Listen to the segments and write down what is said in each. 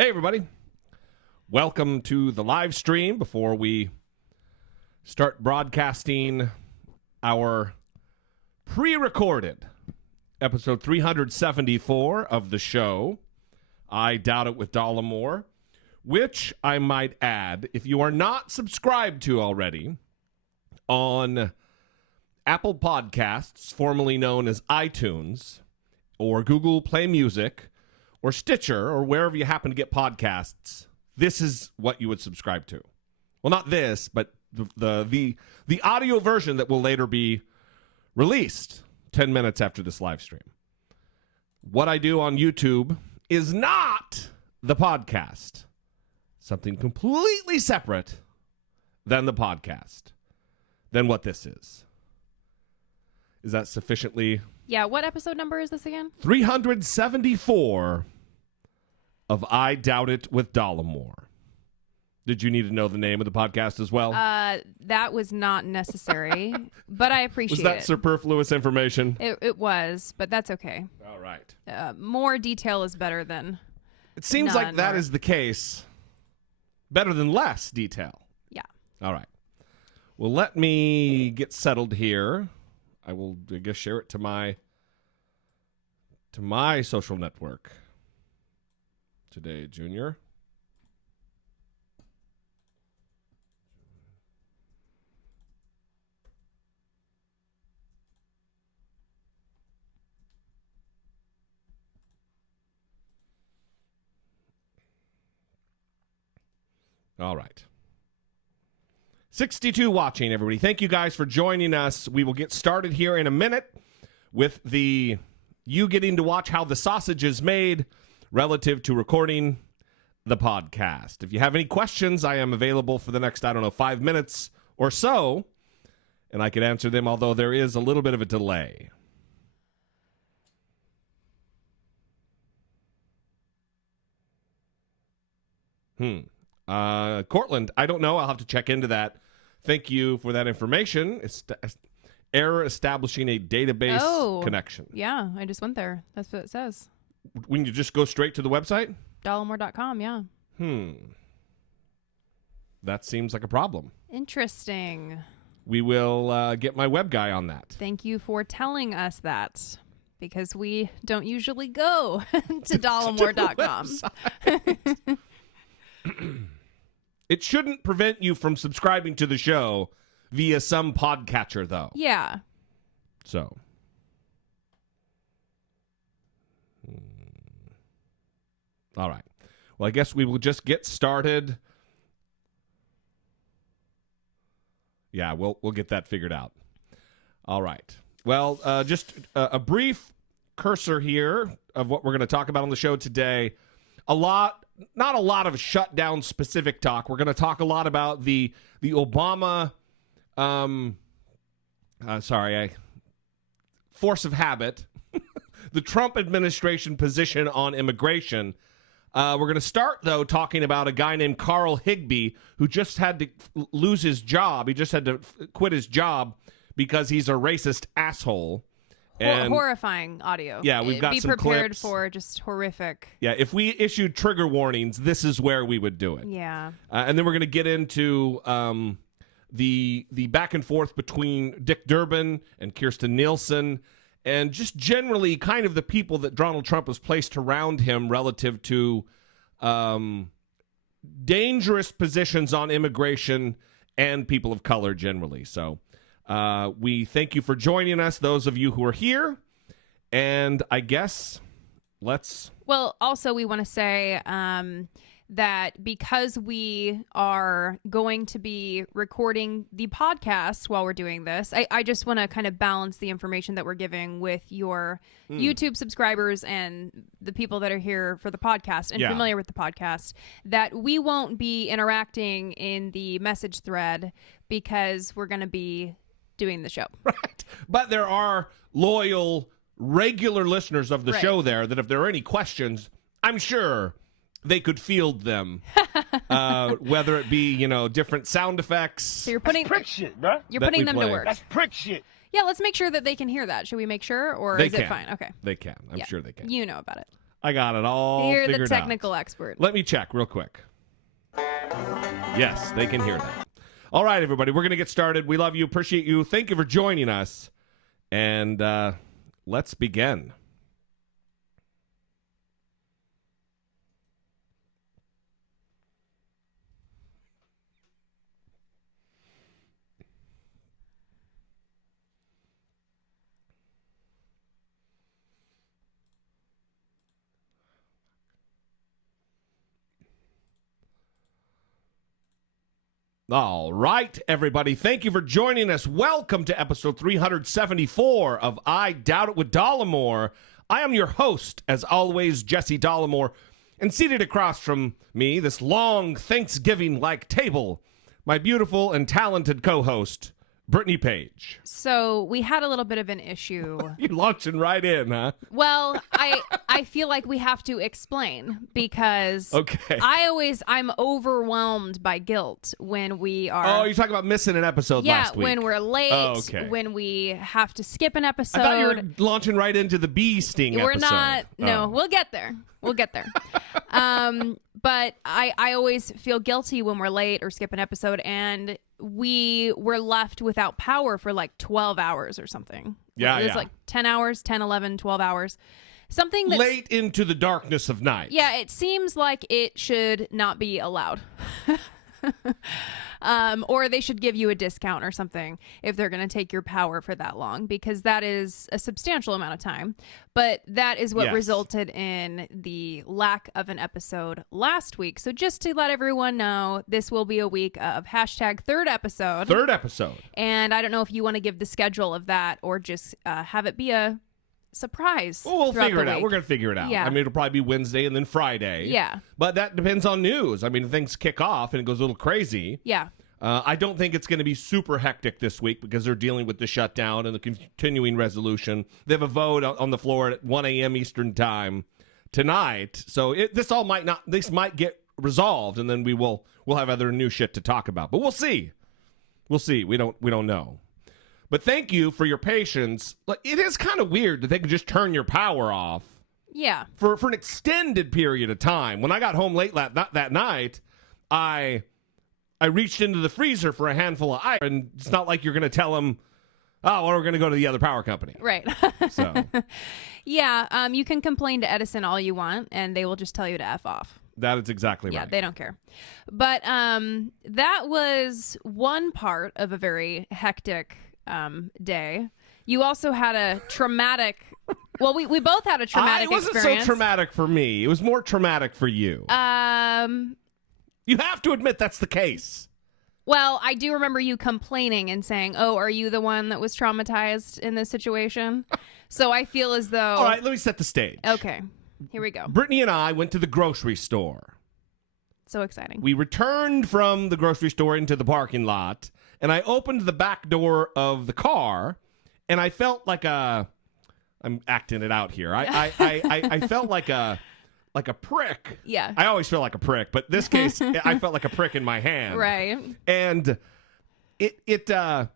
Hey, everybody. Welcome to the live stream. Before we start broadcasting our pre-recorded episode 374 of the show, I Doubt It with Dollemore, which I might add, if you are not subscribed to already on Apple Podcasts, formerly known as iTunes, or Google Play Music, or Stitcher, or wherever you happen to get podcasts, this is what you would subscribe to. Well, not this, but the audio version that will later be released 10 minutes after this live stream. What I do on YouTube is not the podcast. Something completely separate than the podcast, than what this is. Is that sufficiently... Yeah, what episode number is this again? 374 of I Doubt It with Dollemore. Did you need to know the name of the podcast as well? That was not necessary, but I appreciate it. Was that superfluous information? It was, but that's okay. All right. More detail is better than It seems like that is the case. Better than less detail. Yeah. All right. Well, let me get settled here. I will, I guess, share it to my social network today, Junior. All right. 62 watching, everybody. Thank you guys for joining us. We will get started here in a minute with you getting to watch how the sausage is made relative to recording the podcast. If you have any questions, I am available for the next, 5 minutes or so, and I can answer them, although there is a little bit of a delay. Cortland, I don't know. I'll have to check into that. Thank you for that information. Error establishing a database connection. Yeah, I just went there. That's what it says. When you just go straight to the website? Dollemore.com, yeah. That seems like a problem. Interesting. We will get my web guy on that. Thank you for telling us that, because we don't usually go to Dollemore.com. It shouldn't prevent you from subscribing to the show via some podcatcher, though. Yeah. So. All right. Well, I guess we will just get started. Yeah, we'll get that figured out. All right. Well, just a brief cursor here of what we're going to talk about on the show today. Not a lot of shutdown specific talk. We're going to talk a lot about the Obama, force of habit, the Trump administration position on immigration. We're going to start, though, talking about a guy named Karl Higby who just had to lose his job. He just had to quit his job because he's a racist asshole. And horrifying audio. Yeah, we've got some clips. Be prepared for just horrific. Yeah, if we issued trigger warnings, this is where we would do it. Yeah. And then we're going to get into the back and forth between Dick Durbin and Kirstjen Neilsen, and just generally kind of the people that Donald Trump has placed around him relative to dangerous positions on immigration and people of color generally. So we thank you for joining us, those of you who are here. And I guess let's... Well, also we want to say that because we are going to be recording the podcast while we're doing this, I just want to kind of balance the information that we're giving with your YouTube subscribers and the people that are here for the podcast and familiar with the podcast, that we won't be interacting in the message thread because we're going to be doing the show. Right. But there are loyal, regular listeners of the show there that if there are any questions, I'm sure they could field them, whether it be, different sound effects. So you're putting prick shit, bro. You're putting them to work. That's prick shit. Yeah, let's make sure that they can hear that. Should we make sure, or is it fine? Okay. They can. I'm sure they can. You know about it. I got it all You're figured the technical out. expert. Let me check real quick. Yes, they can hear that. All right, everybody, we're going to get started. We love you, appreciate you. Thank you for joining us. And let's begin. All right, everybody. Thank you for joining us. Welcome to episode 374 of I Doubt It with Dollemore. I am your host, as always, Jesse Dollemore. And seated across from me, this long Thanksgiving-like table, my beautiful and talented co-host, Brittany Page. So we had a little bit of an issue. You're launching right in, huh? Well, I feel like we have to explain because Okay. I'm overwhelmed by guilt when we are. Oh, you're talking about missing an episode last week. When we're late, Oh, okay. when we have to skip an episode. I thought you were launching right into the bee sting We're episode. not. No, Oh. we'll get there. We'll get there. But I always feel guilty when we're late or skip an episode, and we were left without power for like 12 hours or something. Yeah, It was yeah. like 10 hours, 10, 11, 12 hours. Something that's... Late into the darkness of night. Yeah, it seems like it should not be allowed. Or they should give you a discount or something if they're going to take your power for that long, because that is a substantial amount of time. But that is what Yes. resulted in the lack of an episode last week. So just to let everyone know, this will be a week of hashtag third episode. Third episode. And I don't know if you want to give the schedule of that or just have it be a surprise. Well, we'll throughout figure it the out. week. We're going to figure it out. Yeah. I mean, it'll probably be Wednesday and then Friday. Yeah. But that depends on news. I mean, if things kick off and it goes a little crazy. Yeah. I don't think it's going to be super hectic this week because they're dealing with the shutdown and the continuing resolution. They have a vote on the floor at 1 a.m. Eastern time tonight. So this might get resolved, and then we'll have other new shit to talk about. But we'll see. We'll see. We don't know. But thank you for your patience. Like, it is kind of weird that they can just turn your power off. Yeah. For an extended period of time. When I got home late that night, I reached into the freezer for a handful of ice, and it's not like you're going to tell them, oh, well, we're going to go to the other power company. Right. So, Yeah, you can complain to Edison all you want, and they will just tell you to F off. that is exactly Yeah, right. they don't care. But that was one part of a very hectic day. You also had a traumatic... Well, we both had a traumatic It wasn't experience. so traumatic for me. It was more traumatic for you. You have to admit that's the case. Well, I do remember you complaining and saying, oh, are you the one that was traumatized in this situation? So I feel as though... All right, let me set the stage. Okay, here we go. Brittany and I went to the grocery store. So exciting. We returned from the grocery store into the parking lot, and I opened the back door of the car, and I felt like I'm acting it out here. I felt like a prick. Yeah. I always feel like a prick, but this case, I felt like a prick in my hand. Right. And it On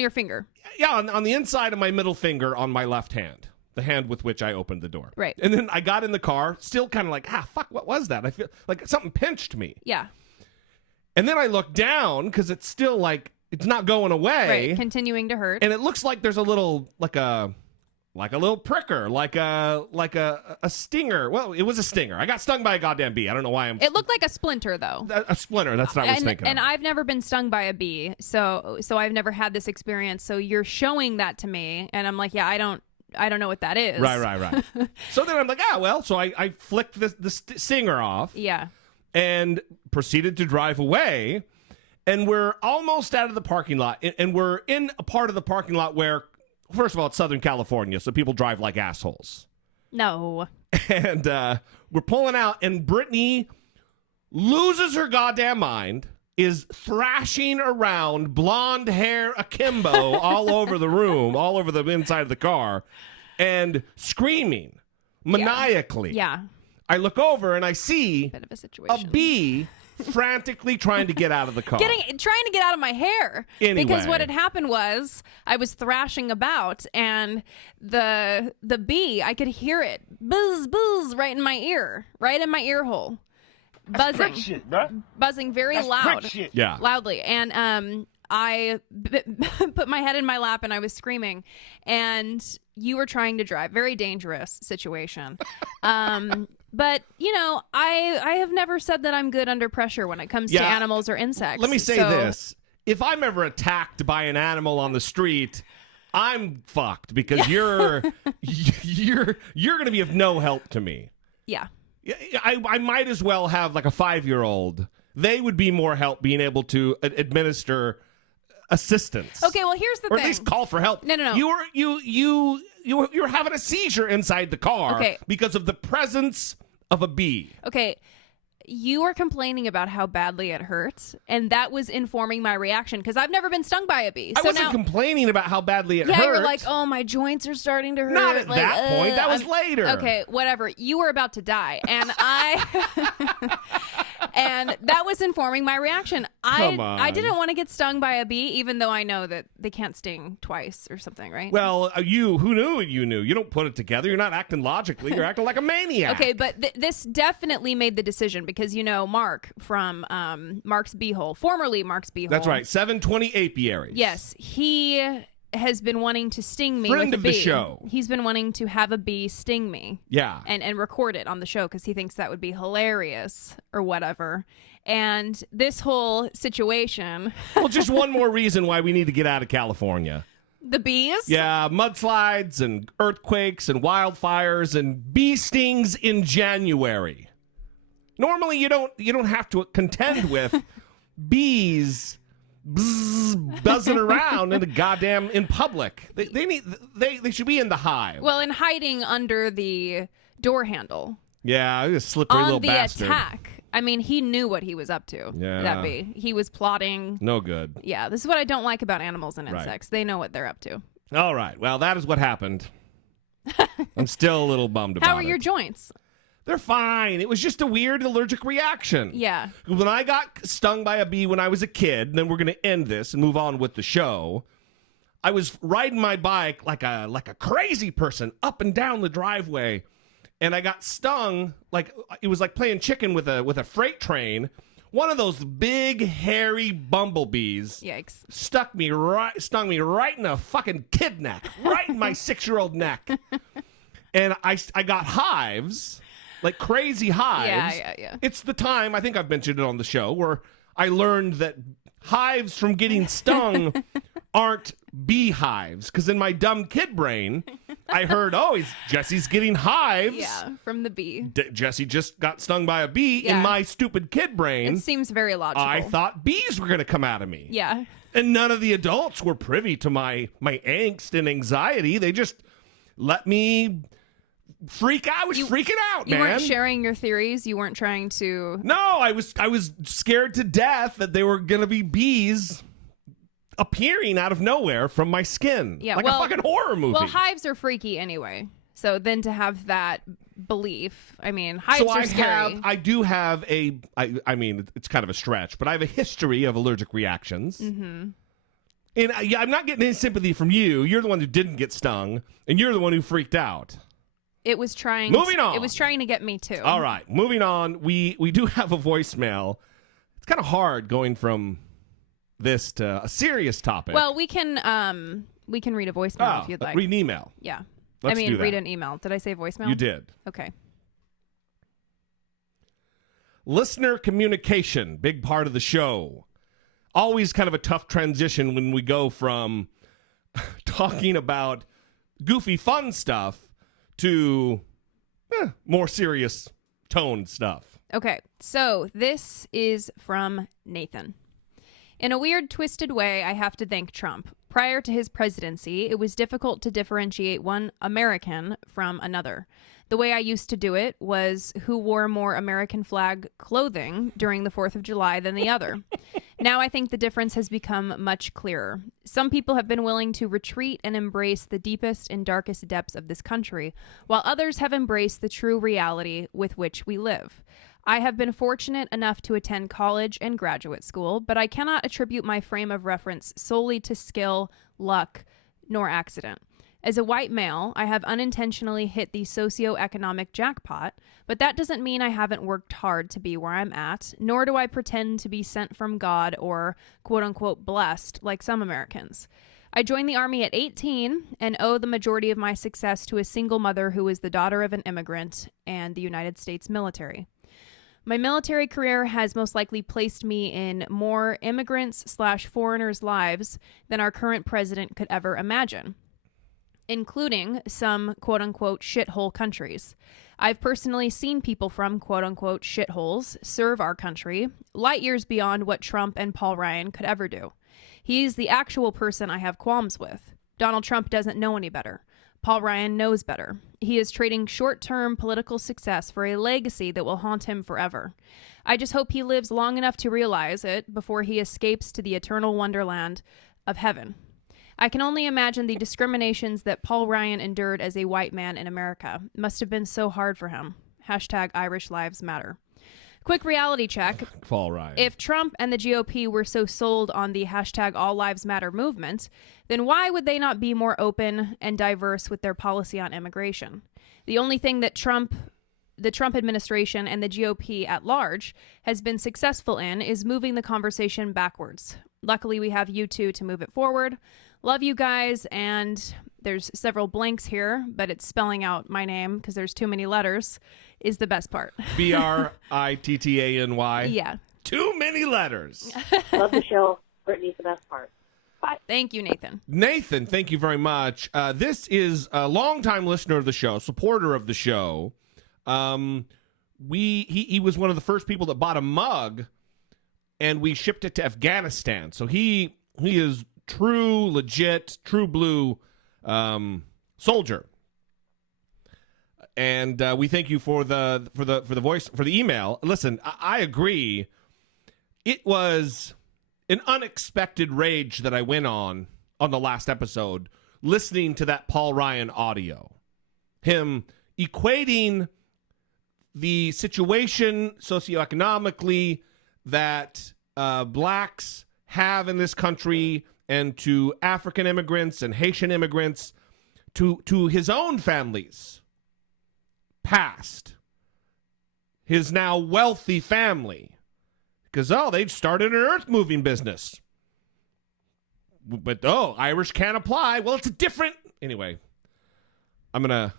your finger. yeah, on the inside of my middle finger on my left hand. The hand with which I opened the door. Right. And then I got in the car, still kind of like, fuck, what was that? I feel like something pinched me. Yeah. And then I look down because it's still like, it's not going away. Right. Continuing to hurt. And it looks like there's a little, like a little pricker, like a stinger. Well, it was a stinger. I got stung by a goddamn bee. I don't know why I'm... It looked like a splinter, though. A splinter, that's what I was thinking And of. I've never been stung by a bee, so I've never had this experience. So you're showing that to me, and I'm like, yeah, I don't know what that is. Right. So then I'm like, so I flicked the stinger off. Yeah. And proceeded to drive away. And we're almost out of the parking lot. And we're in a part of the parking lot where, first of all, it's Southern California, so people drive like assholes. No. And we're pulling out, and Brittany loses her goddamn mind, is thrashing around, blonde hair akimbo all over the room, all over the inside of the car, and screaming maniacally. Yeah. I look over and I see Bit of a situation. a bee frantically trying to get out of the car. trying to get out of my hair. Anyway. Because what had happened was I was thrashing about, and the bee, I could hear it buzz buzz right in my ear hole, buzzing, Shit, bro. buzzing very That's loud, prick shit. Yeah. loudly, and I put my head in my lap and I was screaming, and you were trying to drive. Very dangerous situation. But, you know, I have never said that I'm good under pressure when it comes to animals or insects. Let me say this. If I'm ever attacked by an animal on the street, I'm fucked because you're going to be of no help to me. Yeah. I might as well have like a 5-year-old. They would be more help being able to administer assistance. Okay, well, here's the or thing. at least call for help. No. You're having a seizure inside the car because of the presence of a bee. Okay, you were complaining about how badly it hurts, and that was informing my reaction because I've never been stung by a bee. I wasn't complaining about how badly it hurt. Yeah, you're like, oh, my joints are starting to hurt. Not at like, that point. That was later. Okay, whatever. You were about to die, and and that was informing my reaction. Come on. I didn't want to get stung by a bee, even though I know that they can't sting twice or something, right? Well, who knew you knew? You don't put it together. You're not acting logically. You're acting like a maniac. Okay, but this definitely made the decision because, you know, Mark from Mark's Beehole, formerly Mark's Beehole. That's right. 720 apiaries. Yes, he has been wanting to sting me Friend with a of bee. the show. He's been wanting to have a bee sting me. Yeah. And record it on the show because he thinks that would be hilarious or whatever. And this whole situation. Well, just one more reason why we need to get out of California. The bees? Yeah, mudslides and earthquakes and wildfires and bee stings in January. Normally, you don't have to contend with bees buzzing around in public. They should be in the hive. Well, and hiding under the door handle. Yeah, a slippery little On the bastard. attack. I mean, he knew what he was up to. Yeah. That bee. He was plotting. No good. Yeah, this is what I don't like about animals and Right. insects. They know what they're up to. All right. Well, that is what happened. I'm still a little bummed about it. How are your joints? They're fine. It was just a weird allergic reaction. Yeah. When I got stung by a bee when I was a kid, and then we're going to end this and move on with the show, I was riding my bike like a crazy person up and down the driveway, and I got stung like it was like playing chicken with a freight train. One of those big hairy bumblebees Yikes. stung me right in the fucking kid neck, right in my 6-year-old neck. And I got hives. Like crazy hives. Yeah. It's the time, I think I've mentioned it on the show, where I learned that hives from getting stung aren't beehives. Because in my dumb kid brain, I heard, Jesse's getting hives. Yeah, from the bee. Jesse just got stung by a bee. Yeah. In my stupid kid brain, It seems very logical. I thought bees were going to come out of me. Yeah. And none of the adults were privy to my angst and anxiety. They just let me freak out. I was freaking out, man. You weren't sharing your theories. You weren't trying to. No, I was scared to death that they were gonna be bees appearing out of nowhere from my skin. Yeah, like a fucking horror movie. Well, hives are freaky anyway. So then to have that belief, I mean, hives so are scary. I do have I mean, it's kind of a stretch, but I have a history of allergic reactions. Mm-hmm. And I'm not getting any sympathy from you. You're the one who didn't get stung, and you're the one who freaked out. It was trying. Moving on. It was trying to get me too. All right, moving on. We do have a voicemail. It's kind of hard going from this to a serious topic. Well, we can read a voicemail if you'd like. Read an email. Yeah. Let's do that. Read an email. Did I say voicemail? You did. Okay. Listener communication, big part of the show. Always kind of a tough transition when we go from talking about goofy fun stuff to more serious toned stuff. Okay, so this is from Nathan. In a weird, twisted way, I have to thank Trump. Prior to his presidency, it was difficult to differentiate one American from another. The way I used to do it was who wore more American flag clothing during the 4th of July than the other. Now I think the difference has become much clearer. Some people have been willing to retreat and embrace the deepest and darkest depths of this country, while others have embraced the true reality with which we live. I have been fortunate enough to attend college and graduate school, but I cannot attribute my frame of reference solely to skill, luck, nor accident. As a white male, I have unintentionally hit the socioeconomic jackpot, but that doesn't mean I haven't worked hard to be where I'm at, nor do I pretend to be sent from God or quote-unquote blessed like some Americans. I joined the Army at 18 and owe the majority of my success to a single mother who is the daughter of an immigrant and the United States military. My military career has most likely placed me in more immigrants/foreigners' lives than our current president could ever imagine, including some quote-unquote shithole countries. I've personally seen people from quote-unquote shitholes serve our country light years beyond what Trump and Paul Ryan could ever do. He's the actual person I have qualms with. Donald Trump doesn't know any better. Paul Ryan knows better. He is trading short-term political success for a legacy that will haunt him forever. I just hope he lives long enough to realize it before he escapes to the eternal wonderland of heaven. I can only imagine the discriminations that Paul Ryan endured as a white man in America. Must have been so hard for him. #Irish Lives Matter. Quick reality check. Paul Ryan. If Trump and the GOP were so sold on the #All Lives Matter movement, then why would they not be more open and diverse with their policy on immigration? The only thing that the Trump administration and the GOP at large has been successful in is moving the conversation backwards. Luckily, we have you two to move it forward. Love you guys, and there's several blanks here, but it's spelling out my name because there's too many letters is the best part. BRITTANY. Yeah. Too many letters. Love the show. Brittany's the best part. Bye. Thank you, Nathan. Nathan, thank you very much. This is a longtime listener of the show, supporter of the show. He was one of the first people that bought a mug, and we shipped it to Afghanistan. So he is true, legit, true blue soldier. And we thank you for the voice, for the email. Listen, I agree. It was an unexpected rage that I went on the last episode, listening to that Paul Ryan audio. Him equating the situation socioeconomically that blacks have in this country and to African immigrants and Haitian immigrants to his own family's past, his now wealthy family, because they started an earth moving business, but Irish can't apply. Well, it's a different anyway. I'm gonna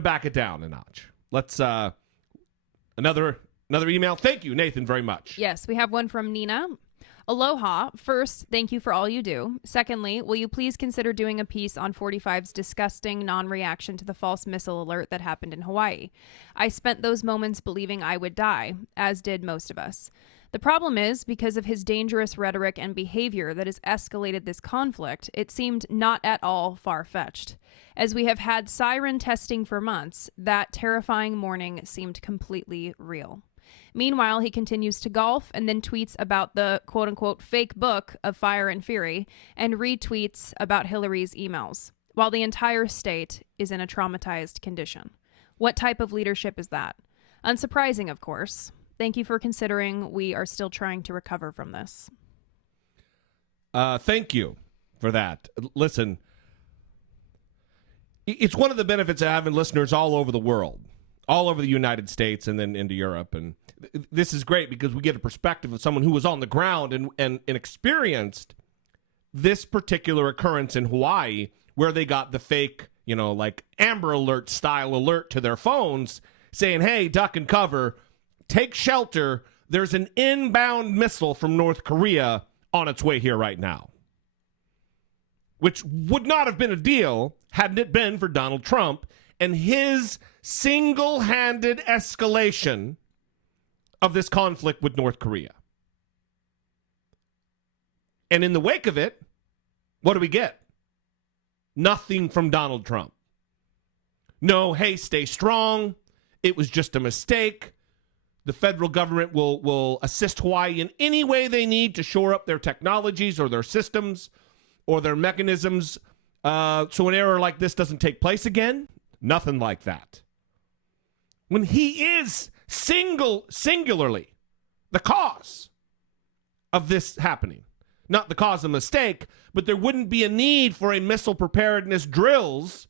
back it down a notch. Let's another email. Thank you, Nathan, very much. Yes, we have one from Nina. Aloha. First, thank you for all you do. Secondly, will you please consider doing a piece on 45's disgusting non-reaction to the false missile alert that happened in Hawaii? I spent those moments believing I would die, as did most of us. The problem is, because of his dangerous rhetoric and behavior that has escalated this conflict, it seemed not at all far-fetched. As we have had siren testing for months, that terrifying morning seemed completely real. Meanwhile, he continues to golf and then tweets about the quote-unquote fake book of Fire and Fury and retweets about Hillary's emails, while the entire state is in a traumatized condition. What type of leadership is that? Unsurprising, of course. Thank you for considering. We are still trying to recover from this. Thank you for that. Listen, it's one of the benefits of having listeners all over the world, all over the United States and then into Europe. And this is great because we get a perspective of someone who was on the ground and experienced this particular occurrence in Hawaii, where they got the fake, like Amber Alert style alert to their phones saying, hey, duck and cover, take shelter. There's an inbound missile from North Korea on its way here right now, which would not have been a deal hadn't it been for Donald Trump and his single-handed escalation of this conflict with North Korea. And in the wake of it, what do we get? Nothing from Donald Trump. No, hey, stay strong. It was just a mistake. The federal government will assist Hawaii in any way they need to shore up their technologies or their systems or their mechanisms so an error like this doesn't take place again. Nothing like that. when he is singularly the cause of this happening. Not the cause of mistake, but there wouldn't be a need for a missile preparedness drills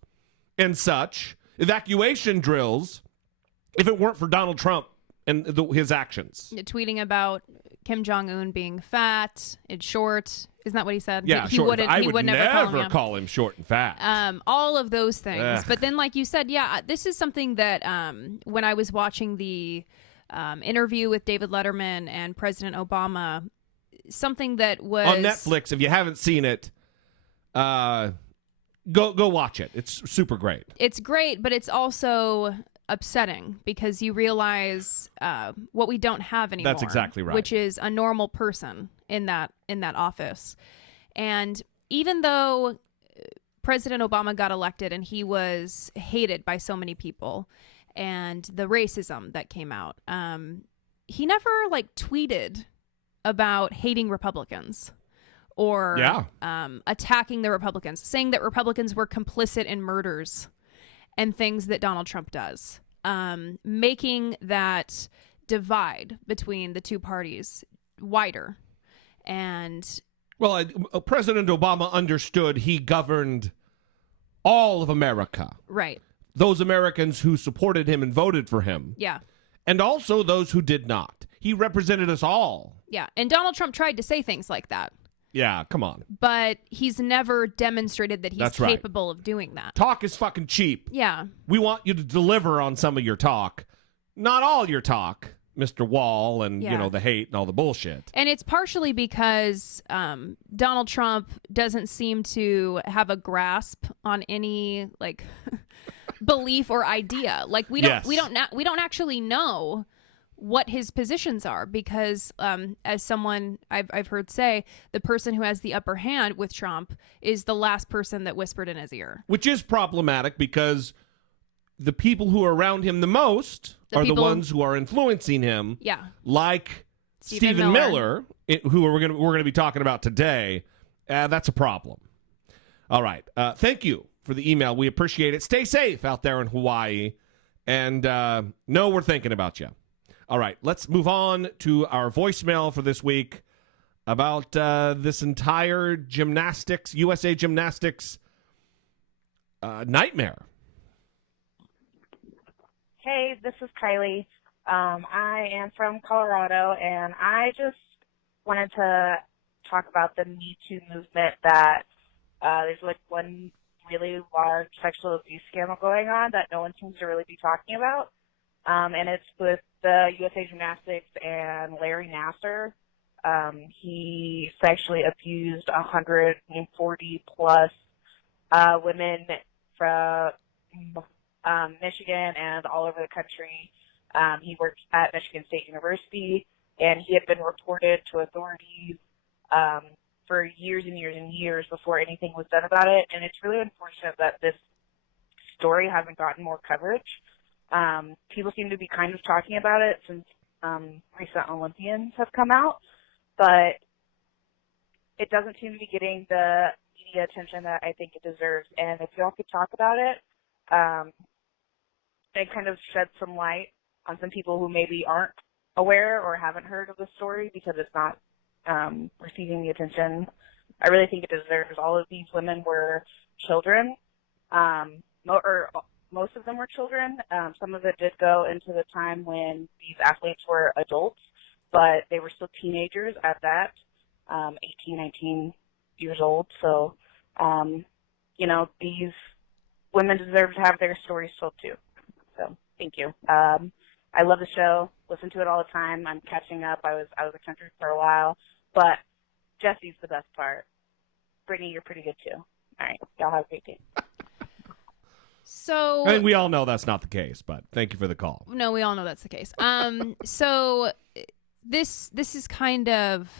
and such, evacuation drills, if it weren't for Donald Trump and his actions. Tweeting about Kim Jong-un being fat and short. Isn't that what he said? Yeah, he short. I he would never call him short and fat. All of those things. Ugh. But then, like you said, yeah, this is something that when I was watching the interview with David Letterman and President Obama, something that was on Netflix. If you haven't seen it, go watch it. It's super great. It's great, but it's also upsetting because you realize what we don't have anymore. That's exactly right. Which is a normal person in that office. And even though President Obama got elected and he was hated by so many people, and the racism that came out, he never tweeted about hating Republicans or attacking the Republicans, saying that Republicans were complicit in murders and things that Donald Trump does, making that divide between the two parties wider. And President Obama understood he governed all of America. Right. Those Americans who supported him and voted for him. Yeah. And also those who did not. He represented us all. Yeah. And Donald Trump tried to say things like that. Yeah, come on. But he's never demonstrated that he's That's right. capable of doing that. Talk is fucking cheap. Yeah. We want you to deliver on some of your talk. Not all your talk, Mr. Wall, and, the hate and all the bullshit. And it's partially because Donald Trump doesn't seem to have a grasp on any, belief or idea. We don't actually know what his positions are because as someone I've heard say, the person who has the upper hand with Trump is the last person that whispered in his ear. Which is problematic because the people who are around him the most are the ones who are influencing him. Yeah. Like Stephen Miller, who we're going to be talking about today. That's a problem. All right. Thank you for the email. We appreciate it. Stay safe out there in Hawaii. And know we're thinking about you. All right, let's move on to our voicemail for this week about this entire USA Gymnastics nightmare. Hey, this is Kylie. I am from Colorado, and I just wanted to talk about the Me Too movement that there's one really large sexual abuse scandal going on that no one seems to really be talking about. And it's with the USA Gymnastics and Larry Nassar. He sexually abused 140 plus women from Michigan and all over the country. He worked at Michigan State University, and he had been reported to authorities for years and years and years before anything was done about it. And it's really unfortunate that this story hasn't gotten more coverage. People seem to be kind of talking about it since recent Olympians have come out, but it doesn't seem to be getting the media attention that I think it deserves. And if y'all could talk about it, it kind of shed some light on some people who maybe aren't aware or haven't heard of the story because it's not receiving the attention I really think it deserves. All of these women were children, most of them were children. Some of it did go into the time when these athletes were adults, but they were still teenagers at that, 18, 19 years old. So, these women deserve to have their stories told too. So, thank you. I love the show. Listen to it all the time. I'm catching up. I was out of the country for a while, but Jesse's the best part. Brittany, you're pretty good too. All right. Y'all have a great day. So I think we all know that's not the case, but thank you for the call. No, we all know that's the case. So this is kind of,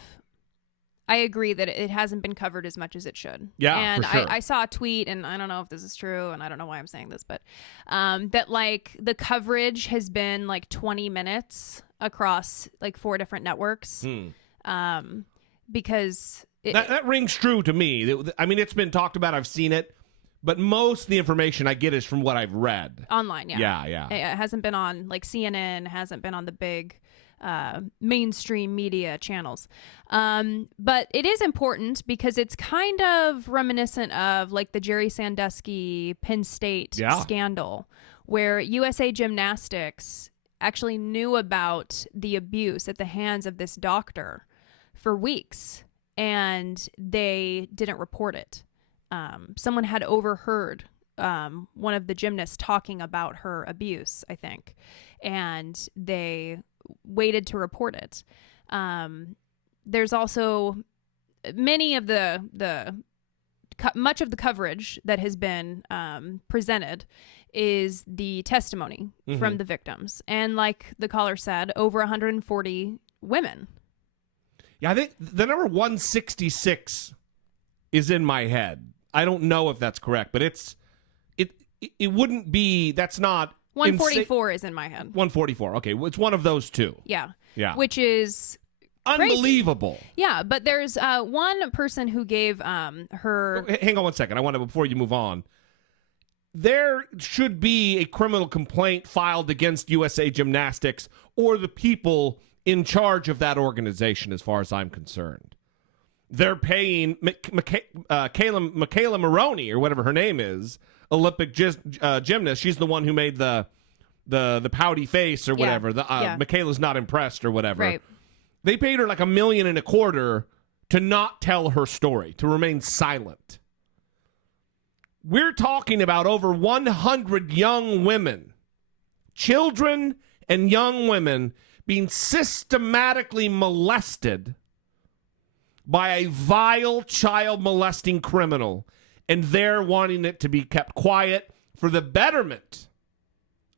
I agree that it hasn't been covered as much as it should. Yeah, and for sure. I saw a tweet, and I don't know if this is true, and I don't know why I'm saying this, but that the coverage has been 20 minutes across 4 different networks. Because that rings true to me. I mean, it's been talked about. I've seen it. But most of the information I get is from what I've read. Online, yeah. Yeah. It hasn't been on like CNN, hasn't been on the big mainstream media channels. But it is important because it's kind of reminiscent of like the Jerry Sandusky Penn State scandal, where USA Gymnastics actually knew about the abuse at the hands of this doctor for weeks, and they didn't report it. Someone had overheard one of the gymnasts talking about her abuse, I think, and they waited to report it. There's also much of the coverage that has been presented is the testimony from the victims. And like the caller said, over 140 women. Yeah, I think the number 166 is in my head. I don't know if that's correct, but it wouldn't be, that's not 144 is in my head. 144. Okay, it's one of those two. Yeah. Yeah. Which is unbelievable. Crazy. Yeah, but there's one person who gave her... Hang on one second. Before you move on, there should be a criminal complaint filed against USA Gymnastics or the people in charge of that organization, as far as I'm concerned. They're paying Michaela Maroney, or whatever her name is, Olympic gymnast. She's the one who made the pouty face or whatever. Michaela's not impressed or whatever. Right. They paid her like $1.25 million to not tell her story, to remain silent. We're talking about over 100 young women, children and young women, being systematically molested by a vile child molesting criminal, and they're wanting it to be kept quiet for the betterment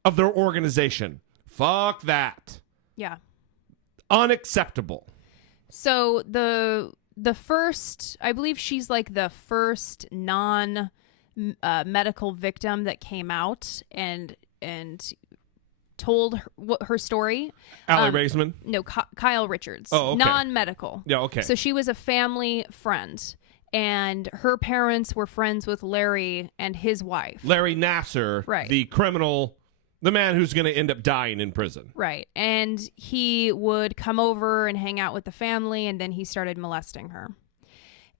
of their organization. Fuck that. Yeah. Unacceptable. So the first, I believe she's like the first non-medical victim that came out and told her story. Allie Raisman? No, Kyle Richards. Oh, okay. Non-medical. Yeah, okay. So she was a family friend, and her parents were friends with Larry and his wife. Larry Nassar, right. The criminal, the man who's going to end up dying in prison. Right. And he would come over and hang out with the family, and then he started molesting her.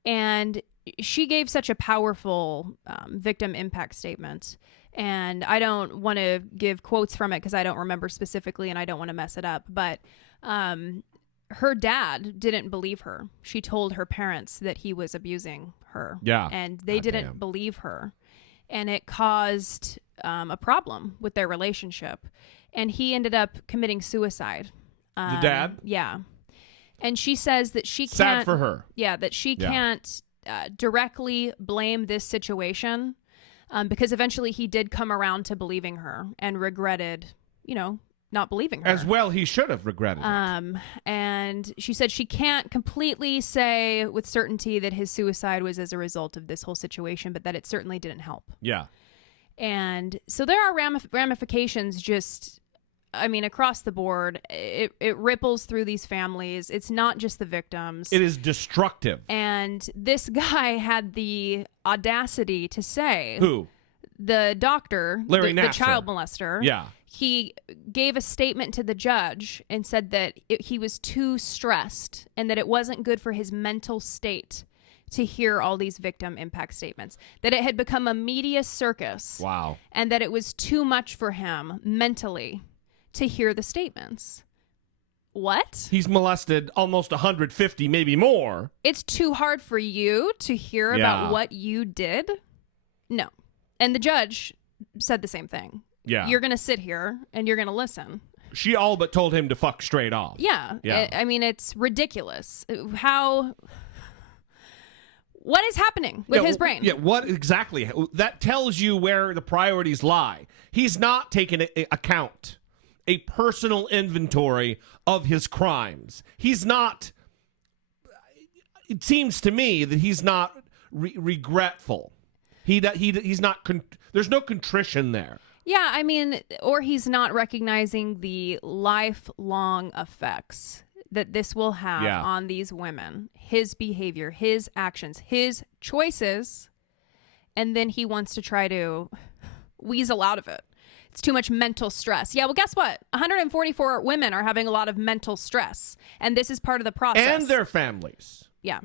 And she gave such a powerful victim impact statement. And I don't want to give quotes from it because I don't remember specifically and I don't want to mess it up. But her dad didn't believe her. She told her parents that he was abusing her. Yeah. And they didn't believe her. And it caused a problem with their relationship. And he ended up committing suicide. The dad? Yeah. And she says that she can't... Sad for her. Yeah, that she can't directly blame this situation because eventually he did come around to believing her and regretted, not believing her. As well, he should have regretted it. And she said she can't completely say with certainty that his suicide was as a result of this whole situation, but that it certainly didn't help. Yeah. And so there are ramifications just, across the board. It ripples through these families. It's not just the victims. It is destructive. And this guy had the audacity to say... Who? The doctor, Larry the Nassar. child molester. Yeah. He gave a statement to the judge and said that he was too stressed and that it wasn't good for his mental state to hear all these victim impact statements, that it had become a media circus. Wow. And that it was too much for him mentally to hear the statements. What? He's molested almost 150, maybe more. It's too hard for you to hear about what you did? No. And the judge said the same thing. Yeah. You're going to sit here and you're going to listen. She all but told him to fuck straight off. Yeah. It's ridiculous. What is happening with his brain? Yeah, what exactly? That tells you where the priorities lie. He's not taking account, a personal inventory of his crimes. He's not, it seems to me that he's not regretful. He's not, there's no contrition there. Yeah, or he's not recognizing the lifelong effects that this will have on these women. His behavior, his actions, his choices, and then he wants to try to weasel out of it. It's too much mental stress. Yeah, well, guess what? 144 women are having a lot of mental stress, and this is part of the process. And their families. Yeah.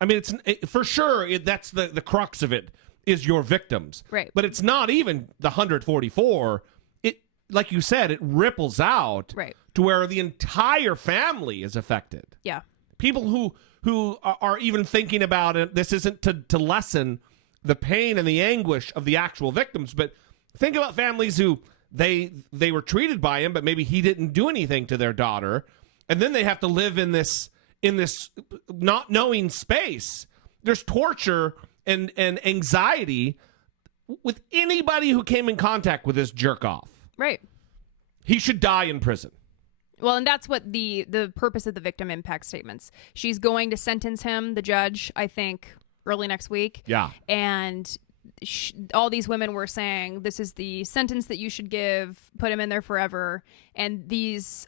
I mean, for sure, that's the crux of it, is your victims. Right. But it's not even the 144. It, like you said, it ripples out to where the entire family is affected. Yeah. People who are even thinking about it, this isn't to lessen the pain and the anguish of the actual victims, but think about families who they were treated by him, but maybe he didn't do anything to their daughter, and then they have to live in this not knowing space. There's torture and anxiety with anybody who came in contact with this jerk off. Right. He should die in prison. Well, and that's what the purpose of the victim impact statements. She's going to sentence him, the judge, I think, early next week. Yeah. And all these women were saying, this is the sentence that you should give, put him in there forever. And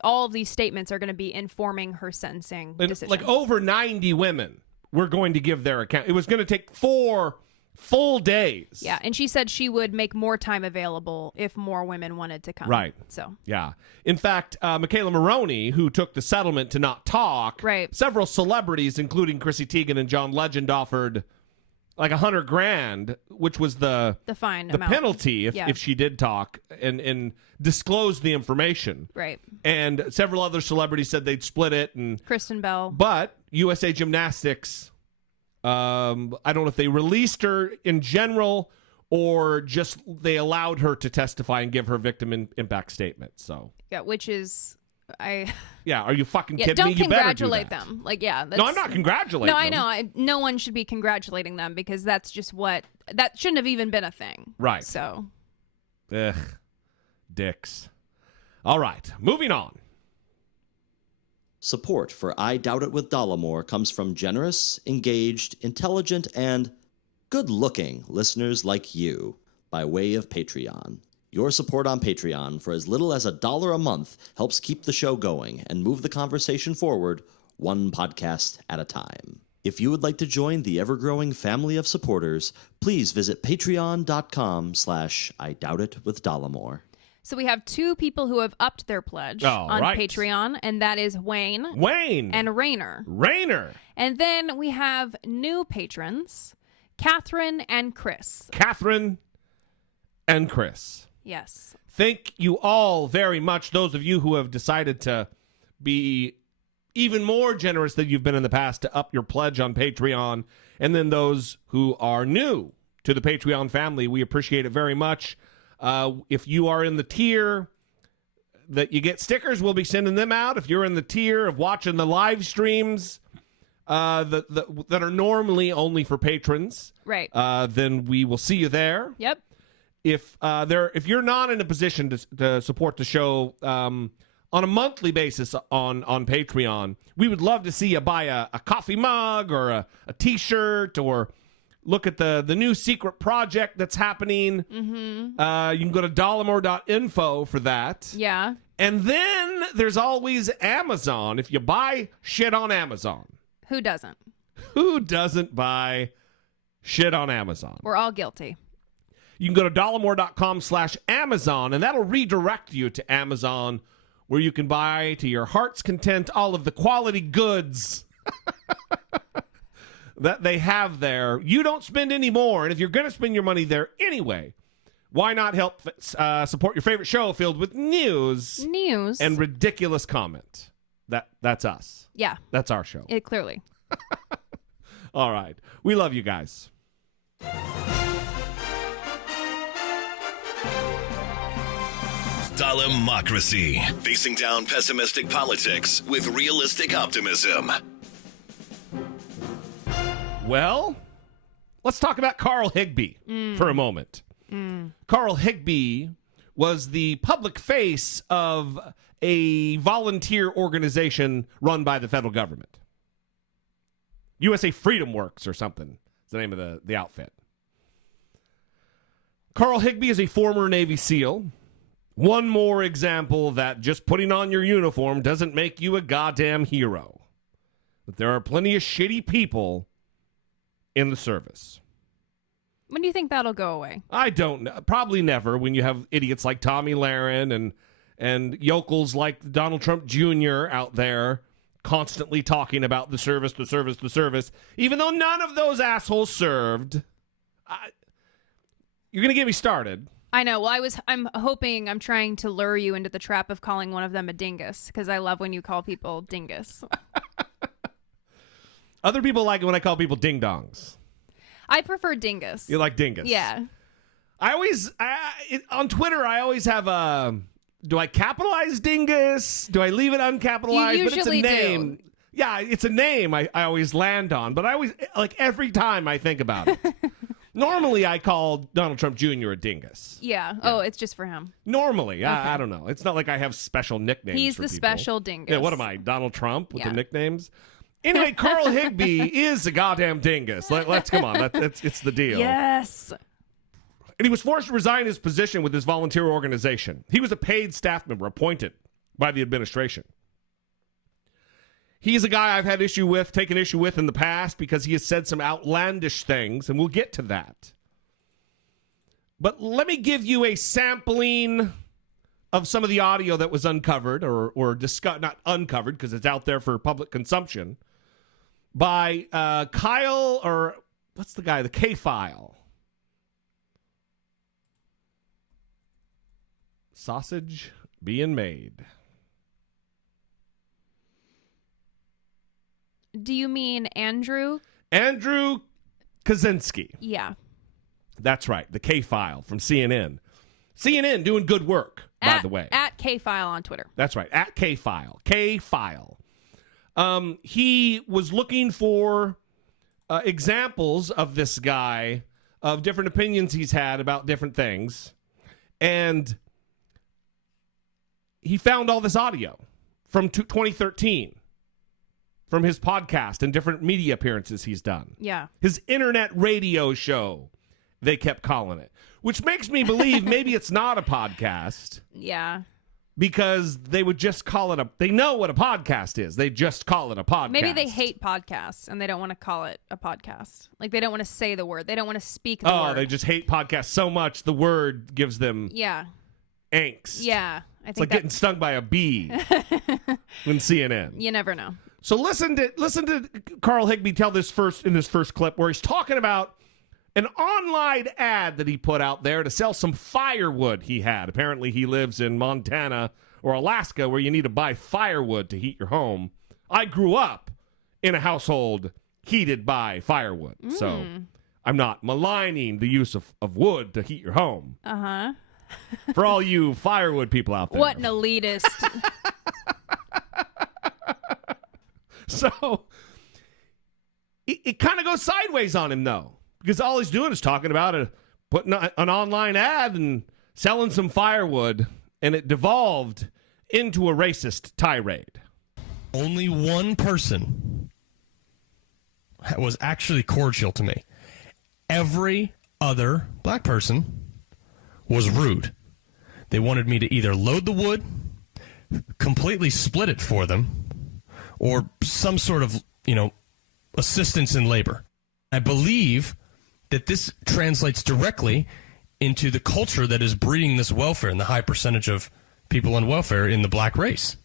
all of these statements are going to be informing her sentencing decision. Like over 90 women were going to give their account. It was going to take 4 full days. Yeah, and she said she would make more time available if more women wanted to come. Right. So. Yeah. In fact, Michaela Maroney, who took the settlement to not talk, several celebrities, including Chrissy Teigen and John Legend, offered like $100,000, which was the fine the amount. penalty if she did talk and disclose the information. Right. And several other celebrities said they'd split it. And Kristen Bell. But USA Gymnastics, I don't know if they released her in general or just they allowed her to testify and give her victim impact statement. So yeah, which is yeah, are you fucking kidding me? Don't congratulate them. Like, yeah. No, I'm not congratulating them. No, I know. No one should be congratulating them because that's just that shouldn't have even been a thing. Right. So. Ugh. Dicks. All right. Moving on. Support for I Doubt It with Dollemore comes from generous, engaged, intelligent, and good-looking listeners like you by way of Patreon. Your support on Patreon for as little as $1 a month helps keep the show going and move the conversation forward one podcast at a time. If you would like to join the ever-growing family of supporters, please visit patreon.com/I Doubt It with Dollemore. So we have 2 people who have upped their pledge on Patreon, and that is Wayne and Rainer. And then we have new patrons, Catherine and Chris. Yes. Thank you all very much, those of you who have decided to be even more generous than you've been in the past to up your pledge on Patreon. And then those who are new to the Patreon family, we appreciate it very much. If you are in the tier that you get stickers, we'll be sending them out. If you're in the tier of watching the live streams that are normally only for patrons, then we will see you there. Yep. If you're not in a position to support the show on a monthly basis on Patreon, we would love to see you buy a coffee mug or a T-shirt or look at the new secret project that's happening. Mm-hmm. You can go to dollemore.info for that. Yeah. And then there's always Amazon. If you buy shit on Amazon. Who doesn't? Who doesn't buy shit on Amazon? We're all guilty. You can go to dollemore.com/Amazon, and that'll redirect you to Amazon, where you can buy to your heart's content all of the quality goods that they have there. You don't spend any more, and if you're going to spend your money there anyway, why not help support your favorite show filled with news and ridiculous comment? That's us. Yeah. That's our show. It clearly. All right. We love you guys. Dollemocracy, facing down pessimistic politics with realistic optimism. Well, let's talk about Karl Higby for a moment. Karl Higby was the public face of a volunteer organization run by the federal government. USA Freedom Works or something is the name of the outfit. Karl Higby is a former Navy SEAL. One more example that just putting on your uniform doesn't make you a goddamn hero. But there are plenty of shitty people in the service. When do you think that'll go away? I don't know. Probably never, when you have idiots like Tommy Lahren and yokels like Donald Trump Jr. out there constantly talking about the service, even though none of those assholes served. You're going to get me started. I know. Well, I'm trying to lure you into the trap of calling one of them a dingus, because I love when you call people dingus. Other people like it when I call people ding-dongs. I prefer dingus. You like dingus? Yeah. On Twitter, I always have do I capitalize dingus? Do I leave it uncapitalized? You but it's a usually name. do. Yeah, it's a name I always land on, but I always, like, every time I think about it. Normally, I call Donald Trump Jr. a dingus. Yeah. Oh, it's just for him. Normally. I don't know. It's not like I have special nicknames He's for the people. Special dingus. Yeah, what am I, Donald Trump with Yeah. the nicknames? Anyway, Karl Higby is a goddamn dingus. Let's come on. It's the deal. Yes. And he was forced to resign his position with his volunteer organization. He was a paid staff member appointed by the administration. He's a guy I've had taken issue with in the past because he has said some outlandish things, and we'll get to that. But let me give you a sampling of some of the audio that was uncovered or discussed, not uncovered because it's out there for public consumption, by Kyle, or what's the guy, the K-File. Sausage being made. Do you mean Andrew? Andrew Kaczynski. Yeah. That's right. The K-File from CNN. CNN doing good work, by the way. At K-File on Twitter. That's right. At K-File. K-File. He was looking for examples of this guy, of different opinions he's had about different things. And he found all this audio from 2013. From his podcast and different media appearances he's done. Yeah. His internet radio show, they kept calling it. Which makes me believe maybe it's not a podcast. Yeah. Because they would just call it they know what a podcast is. They just call it a podcast. Maybe they hate podcasts and they don't want to call it a podcast. Like, they don't want to say the word. They don't want to speak the word. Oh, they just hate podcasts so much the word gives them angst. Yeah. It's like getting stung by a bee in CNN. You never know. So listen to Karl Higby tell this first clip where he's talking about an online ad that he put out there to sell some firewood he had. Apparently he lives in Montana or Alaska where you need to buy firewood to heat your home. I grew up in a household heated by firewood. So I'm not maligning the use of wood to heat your home. Uh-huh. For all you firewood people out there. What an elitist. So it kind of goes sideways on him, though, because all he's doing is talking about putting an online ad and selling some firewood, and it devolved into a racist tirade. Only one person was actually cordial to me. Every other black person was rude. They wanted me to either load the wood, completely split it for them, or some sort of, assistance in labor. I believe that this translates directly into the culture that is breeding this welfare and the high percentage of people on welfare in the black race.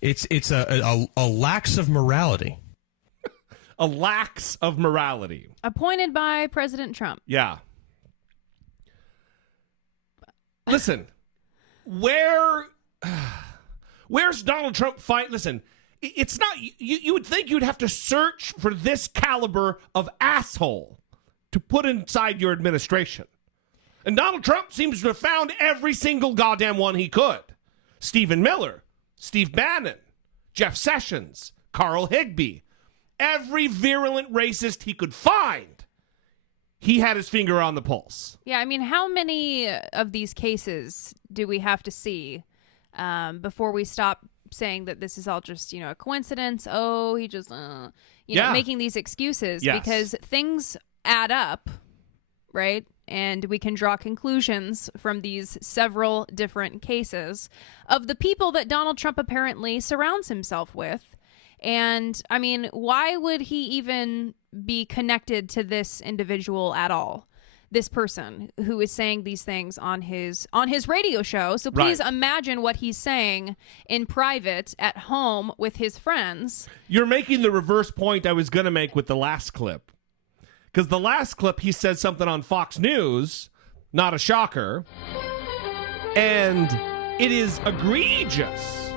It's a lax of morality. A lax of morality. Appointed by President Trump. Yeah. Listen, where's Donald Trump fight? Listen, it's not, you would think you'd have to search for this caliber of asshole to put inside your administration. And Donald Trump seems to have found every single goddamn one he could. Stephen Miller, Steve Bannon, Jeff Sessions, Karl Higby, every virulent racist he could find, he had his finger on the pulse. Yeah, I mean, how many of these cases do we have to see before we stop saying that this is all just, a coincidence? Oh, he just, making these excuses. Yes. Because things add up, right? And we can draw conclusions from these several different cases of the people that Donald Trump apparently surrounds himself with. And, I mean, why would he even be connected to this individual at all. This person who is saying these things on his radio show. So please imagine what he's saying in private at home with his friends. You're making the reverse point I was going to make with the last clip. Because the last clip, he said something on Fox News, not a shocker, and it is egregious.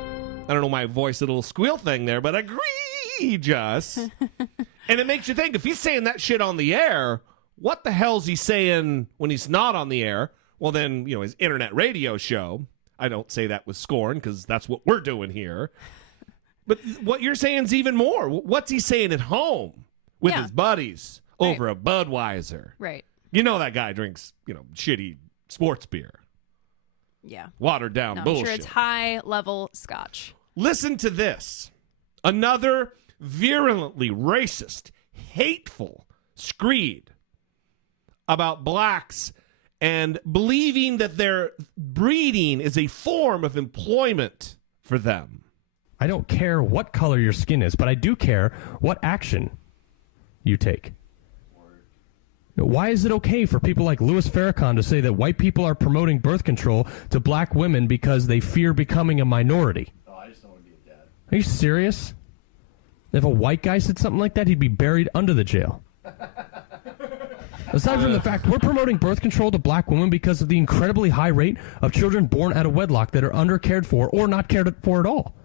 I don't know, my voice, a little squeal thing there, but egregious. And it makes you think, if he's saying that shit on the air, what the hell's he saying when he's not on the air? Well, then, his internet radio show. I don't say that with scorn because that's what we're doing here. But what you're saying is even more. What's he saying at home with his buddies over a Budweiser? Right. You know that guy drinks, shitty sports beer. Yeah. Watered down bullshit. I'm sure it's high-level scotch. Listen to this. Another virulently racist, hateful screed about blacks and believing that their breeding is a form of employment for them. I don't care what color your skin is, but I do care what action you take. Why is it okay for people like Louis Farrakhan to say that white people are promoting birth control to black women because they fear becoming a minority? Oh, I just don't want to be a dad. Are you serious? If a white guy said something like that, he'd be buried under the jail. Aside from the fact we're promoting birth control to black women because of the incredibly high rate of children born out of wedlock that are undercared for or not cared for at all.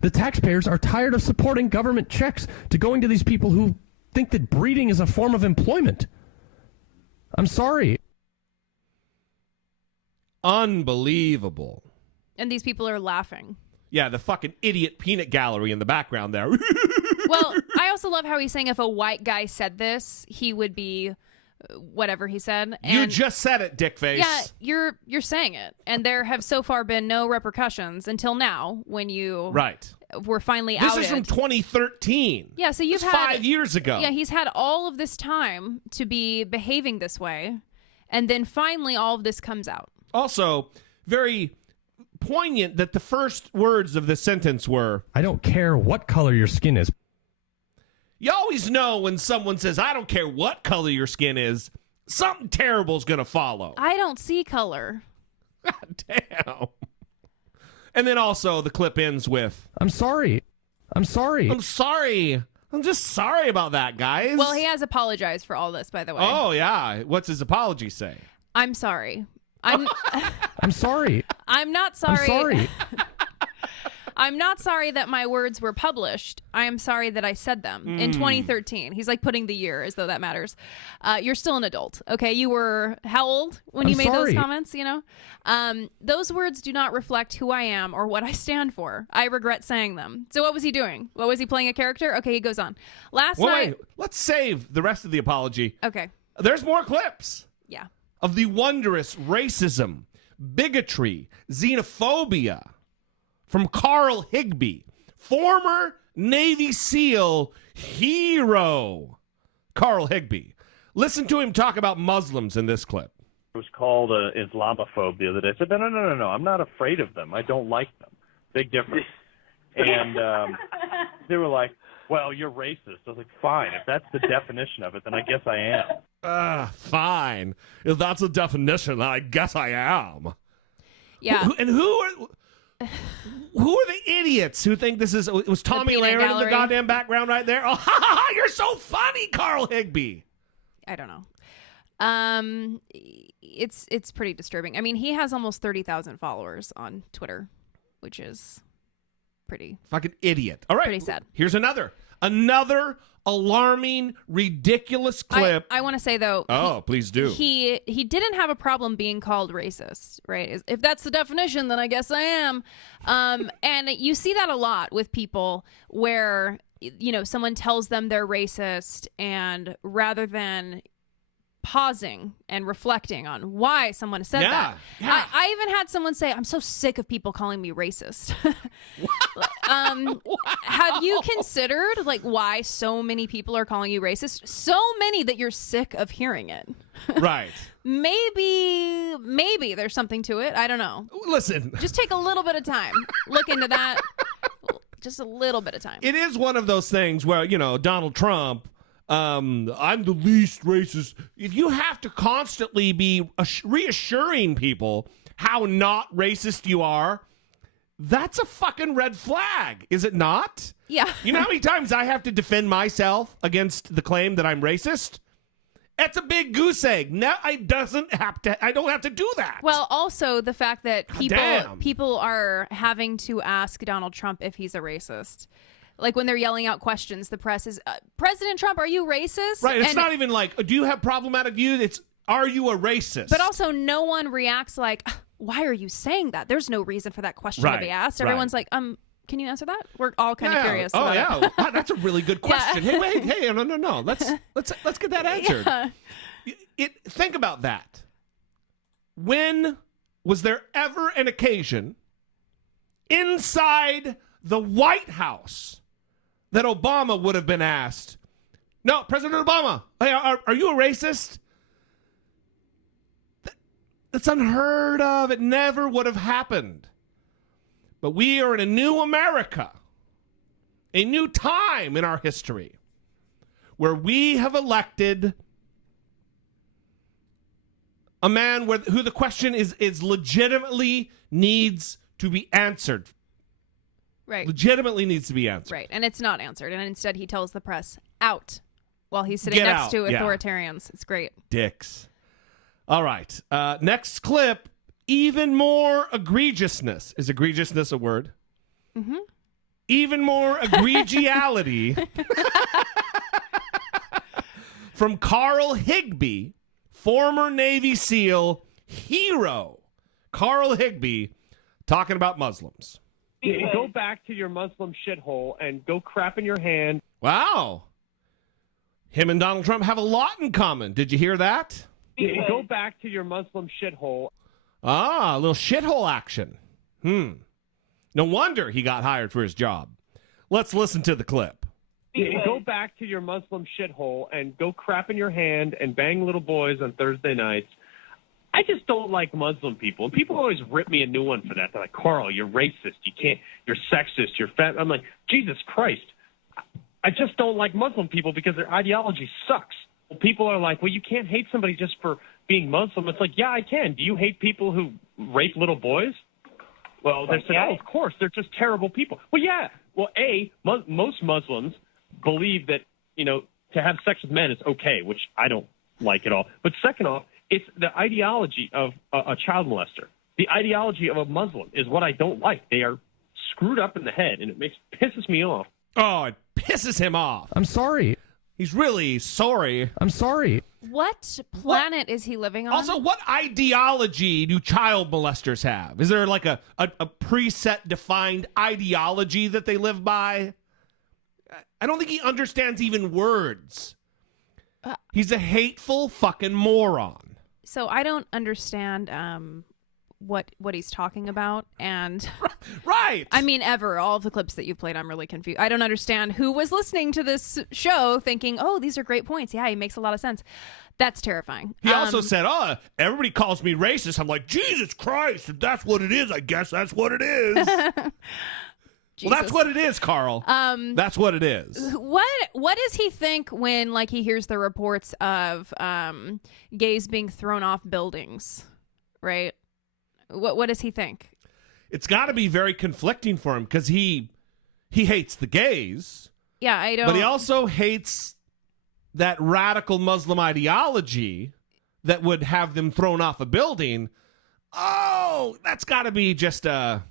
The taxpayers are tired of supporting government checks to going to these people who think that breeding is a form of employment. I'm sorry. Unbelievable. And these people are laughing. Yeah, the fucking idiot peanut gallery in the background there. Well, I also love how he's saying if a white guy said this, he would be whatever he said. And you just said it, dickface. Yeah, you're saying it. And there have so far been no repercussions until now when you were finally outed. This is from 2013. Yeah, so you've had 5 years ago. Yeah, he's had all of this time to be behaving this way. And then finally all of this comes out. Also, very poignant that the first words of this sentence were, I don't care what color your skin is. You always know when someone says, I don't care what color your skin is, something terrible is going to follow. I don't see color. God damn. And then also the clip ends with, I'm sorry. I'm sorry. I'm sorry. I'm just sorry about that, guys. Well, he has apologized for all this, by the way. Oh, yeah. What's his apology say? I'm sorry. I'm sorry. I'm not sorry. I'm sorry. I'm not sorry that my words were published. I am sorry that I said them in 2013. He's like putting the year as though that matters. You're still an adult. Okay. You were how old when you made those comments? Those words do not reflect who I am or what I stand for. I regret saying them. So what was he doing? What was he playing a character? Okay. He goes on. Last night. Wait, let's save the rest of the apology. Okay. There's more clips. Yeah. Of the wondrous racism, bigotry, xenophobia from Karl Higby, former Navy SEAL hero. Karl Higby. Listen to him talk about Muslims in this clip. It was called Islamophobe the other day. I said, no, I'm not afraid of them. I don't like them. Big difference. And they were like, well, you're racist. I was like, fine. If that's the definition of it, then I guess I am. Fine. If that's the definition, then I guess I am. Yeah. Who are the idiots who think this is... It was Tommy Lahren in the goddamn background right there? Oh, ha, ha, ha, you're so funny, Karl Higby. I don't know. It's pretty disturbing. I mean, he has almost 30,000 followers on Twitter, which is pretty... Fucking idiot. All right. Pretty sad. Here's another alarming, ridiculous clip. I want to say, though... Oh, please do. He didn't have a problem being called racist, right? If that's the definition, then I guess I am. And you see that a lot with people where, someone tells them they're racist, and rather than pausing and reflecting on why someone said that. Yeah. I even had someone say, I'm so sick of people calling me racist. Have you considered why so many people are calling you racist? So many that you're sick of hearing it. Right. Maybe there's something to it. I don't know. Listen. Just take a little bit of time. Look into that. Just a little bit of time. It is one of those things where, Donald Trump I'm the least racist. If you have to constantly be reassuring people how not racist you are, that's a fucking red flag, is it not? Yeah. You know how many times I have to defend myself against the claim that I'm racist? That's a big goose egg. No, I don't have to do that. Well, also the fact that damn. people are having to ask Donald Trump if he's a racist. Like when they're yelling out questions, the press is, President Trump, are you racist? Right. It's not even like, do you have problematic views? It's, are you a racist? But also no one reacts like, why are you saying that? There's no reason for that question to be asked. Everyone's like, can you answer that? We're all kind of curious. Oh, about yeah. it. Wow, that's a really good question. Yeah. Hey, no. Let's get that answered. Yeah. Think about that. When was there ever an occasion inside the White House that Obama would have been asked, no, President Obama, hey, are you a racist? That's unheard of. It never would have happened. But we are in a new America, a new time in our history, where we have elected a man who the question is legitimately needs to be answered. Right. Legitimately needs to be answered. Right. And it's not answered. And instead he tells the press, out, while he's sitting Get next out. to Yeah. authoritarians. It's great. Dicks. All right. Next clip, even more egregiousness. Is egregiousness a word? Mm-hmm. Even more egregiality from Karl Higby, former Navy SEAL hero. Karl Higby talking about Muslims. Go back to your Muslim shithole and go crap in your hand. Wow. Him and Donald Trump have a lot in common. Did you hear that? Go back to your Muslim shithole. Ah, a little shithole action. No wonder he got hired for his job. Let's listen to the clip. Go back to your Muslim shithole and go crap in your hand and bang little boys on Thursday nights. I just don't like Muslim people. And people always rip me a new one for that. They're like, Karl, you're racist. You're sexist. You're fat. I'm like, Jesus Christ. I just don't like Muslim people because their ideology sucks. Well, people are like, well, you can't hate somebody just for being Muslim. It's like, yeah, I can. Do you hate people who rape little boys? Well, they say, oh, of course, they're just terrible people. Well, yeah. Well, most Muslims believe that, to have sex with men is okay, which I don't like at all. But second off, it's the ideology of a child molester. The ideology of a Muslim is what I don't like. They are screwed up in the head, and it pisses me off. Oh, it pisses him off. I'm sorry. He's really sorry. I'm sorry. What planet is he living on? Also, what ideology do child molesters have? Is there like a preset defined ideology that they live by? I don't think he understands even words. He's a hateful fucking moron. So I don't understand what he's talking about, and right. I mean, all of the clips that you've played, I'm really confused. I don't understand who was listening to this show thinking, oh, these are great points. Yeah, he makes a lot of sense. That's terrifying. He also said, oh, everybody calls me racist. I'm like, Jesus Christ, if that's what it is, I guess that's what it is. Well, that's what it is, Karl. That's what it is. What does he think when, like, he hears the reports of gays being thrown off buildings, right? What does he think? It's got to be very conflicting for him because he hates the gays. Yeah, I don't. But he also hates that radical Muslim ideology that would have them thrown off a building. Oh, that's got to be just a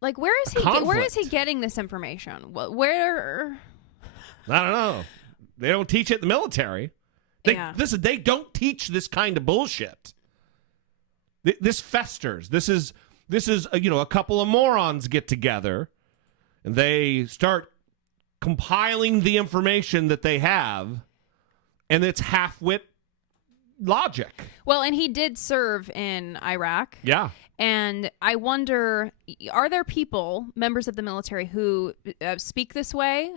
like, where is he? conflict. Where is he getting this information? Where? I don't know. They don't teach it in the military. They don't teach this kind of bullshit. This festers. This is a couple of morons get together and they start compiling the information that they have, and it's half-wit logic. Well, and he did serve in Iraq. Yeah. And I wonder, are there people, members of the military, who speak this way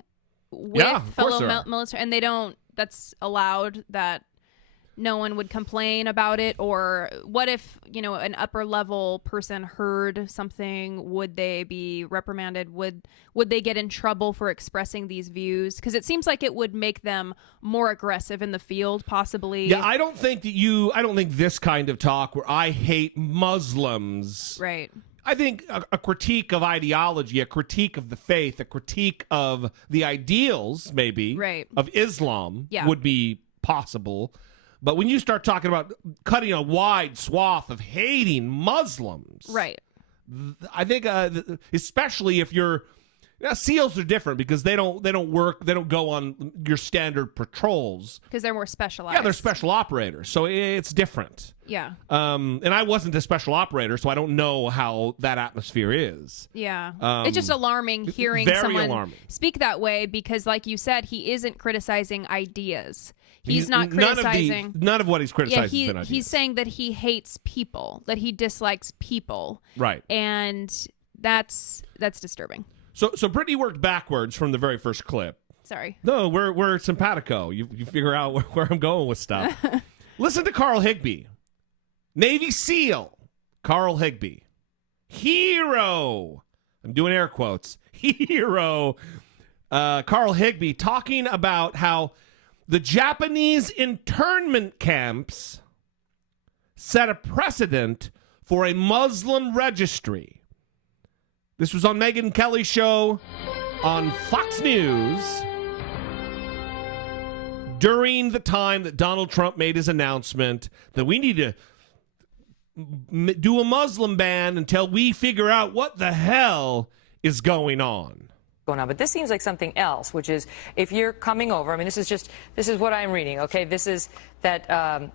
with of course fellow there are. military, and they don't? That's allowed. That no one would complain about it? Or what if, an upper level person heard something? Would they be reprimanded? Would they get in trouble for expressing these views? Because it seems like it would make them more aggressive in the field, possibly. Yeah, I don't think this kind of talk where I hate Muslims. Right. I think a critique of ideology, a critique of the faith, a critique of the ideals, maybe, right, of Islam would be possible. But when you start talking about cutting a wide swath of hating Muslims, right, I think especially if you're SEALs are different because they don't go on your standard patrols because they're more specialized. Yeah, they're special operators, so it's different. Yeah. And I wasn't a special operator, so I don't know how that atmosphere is. Yeah. It's just alarming hearing someone speak that way because, like you said, he isn't criticizing ideas. He's not criticizing. None of what he's criticizing has been ideas. He's saying that he hates people, that he dislikes people. Right. And that's disturbing. So Brittany worked backwards from the very first clip. Sorry. No, we're simpatico. You figure out where I'm going with stuff. Listen to Karl Higby. Navy SEAL. Karl Higby. Hero. I'm doing air quotes. Hero. Karl Higby talking about how the Japanese internment camps set a precedent for a Muslim registry. This was on Megyn Kelly's show on Fox News during the time that Donald Trump made his announcement that we need to do a Muslim ban until we figure out what the hell is going on. But this seems like something else, which is if you're coming over, I mean, this is what I'm reading, okay? This is that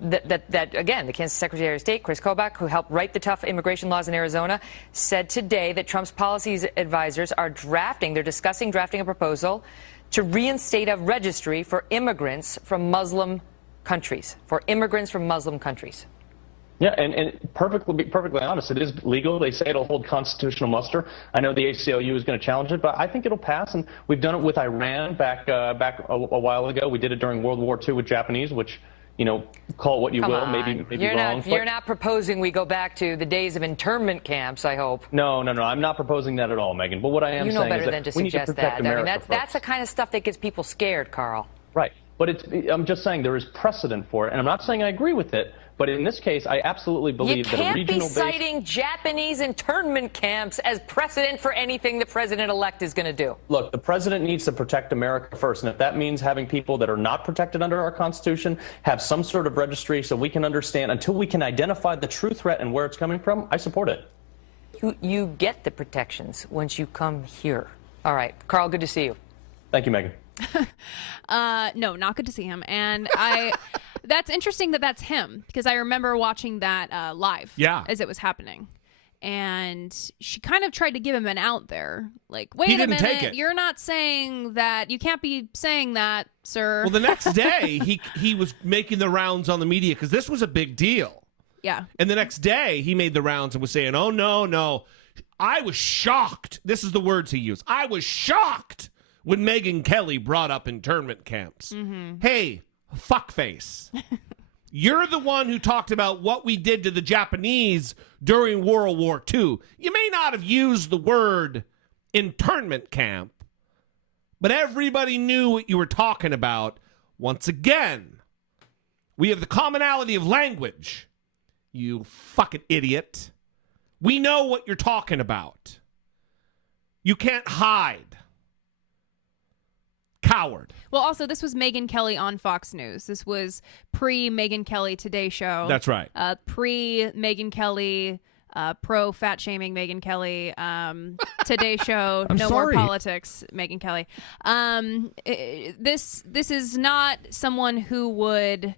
again, the Kansas Secretary of State, Chris Kobach, who helped write the tough immigration laws in Arizona, said today that Trump's policy advisors are discussing drafting a proposal to reinstate a registry for immigrants from Muslim countries, Yeah, and perfectly honest, it is legal. They say it'll hold constitutional muster. I know the ACLU is going to challenge it, but I think it'll pass. And we've done it with Iran back a while ago. We did it during World War II with Japanese, which, call it what you will, maybe wrong. You're not proposing we go back to the days of internment camps, I hope. No. I'm not proposing that at all, Megyn. But what I am saying is that we need to protect America. I mean, that's the kind of stuff that gets people scared, Karl. Right. But I'm just saying there is precedent for it. And I'm not saying I agree with it. But in this case, I absolutely believe that a regional base... You can't be citing Japanese internment camps as precedent for anything the president-elect is going to do. Look, the president needs to protect America first. And if that means having people that are not protected under our Constitution have some sort of registry so we can understand, until we can identify the true threat and where it's coming from, I support it. You get the protections once you come here. All right. Karl, good to see you. Thank you, Megyn. No, not good to see him. And that's interesting that's him, because I remember watching that live as it was happening. And she kind of tried to give him an out there. Like, wait a minute, you're not saying that. You can't be saying that, sir. Well, the next day, he was making the rounds on the media because this was a big deal. Yeah. And the next day, he made the rounds and was saying, oh, no. I was shocked. This is the words he used. I was shocked when Megyn Kelly brought up internment camps. Mm-hmm. Hey, fuckface. You're the one who talked about what we did to the Japanese during World War II. You may not have used the word internment camp, but everybody knew what you were talking about. Once again, we have the commonality of language. You fucking idiot. We know what you're talking about. You can't hide. Coward. Well, also, this was Megyn Kelly on Fox News. This was pre-Megyn Kelly Today Show. That's right. Pre-Megyn Kelly, pro-fat-shaming Megyn Kelly, Today Show, No More Politics, Megyn Kelly. This is not someone who would...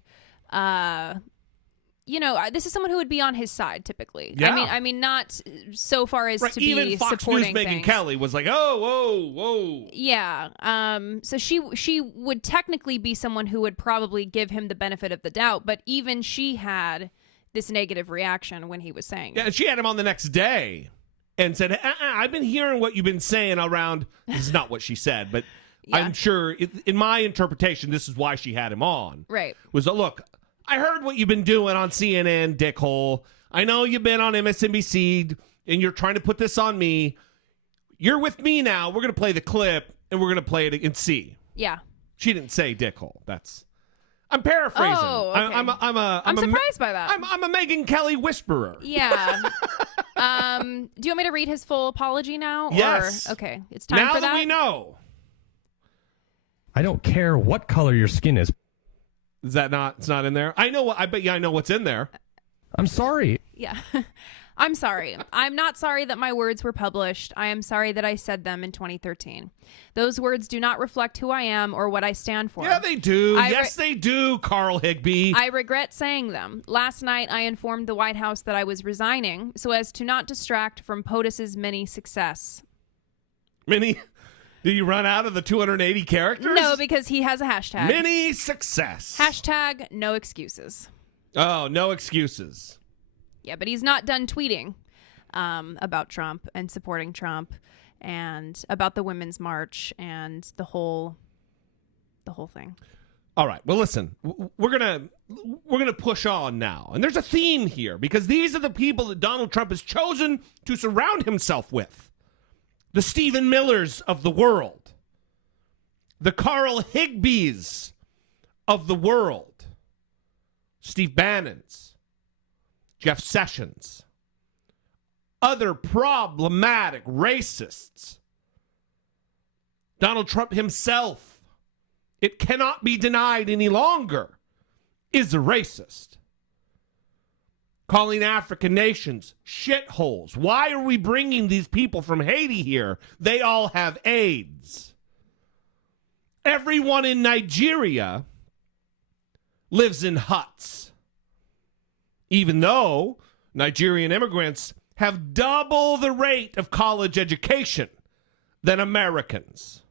this is someone who would be on his side typically. Yeah. I mean, not so far as to even be Fox supporting News Megyn Kelly was like, oh, whoa. Yeah. So she would technically be someone who would probably give him the benefit of the doubt, but even she had this negative reaction when he was saying it. She had him on the next day and said, I've been hearing what you've been saying around. This is not what she said, but Yeah. I'm sure, in my interpretation, this is why she had him on. Right. Was, look, I heard what you've been doing on CNN, dickhole. I know you've been on MSNBC, and you're trying to put this on me. You're with me now. We're going to play the clip, and we're going to play it and see. Yeah. She didn't say dickhole. I'm paraphrasing. Oh, okay. I'm surprised by that. I'm a Megyn Kelly whisperer. Yeah. Do you want me to read his full apology now? Yes. Or, okay. It's time now for that. Now that we know. I don't care what color your skin is. Is that not? It's not in there. I know. I bet you I know what's in there. I'm sorry. Yeah. I'm sorry. I'm not sorry that my words were published. I am sorry that I said them in 2013. Those words do not reflect who I am or what I stand for. Yeah, they do. Yes, they do, Karl Higby. I regret saying them. Last night, I informed the White House that I was resigning so as to not distract from POTUS's mini success. Mini? Did you run out of the 280 characters? No, because he has a hashtag. Mini success. Hashtag no excuses. Oh, no excuses. Yeah, but he's not done tweeting about Trump and supporting Trump and about the Women's March and the whole thing. All right. Well, listen, we're gonna push on now, and there's a theme here because these are the people that Donald Trump has chosen to surround himself with: the Stephen Millers of the world, the Karl Higbies of the world, Steve Bannon's, Jeff Sessions, other problematic racists, Donald Trump himself, it cannot be denied any longer, is a racist. Calling African nations shitholes. Why are we bringing these people from Haiti here? They all have AIDS. Everyone in Nigeria lives in huts. Even though Nigerian immigrants have double the rate of college education than Americans.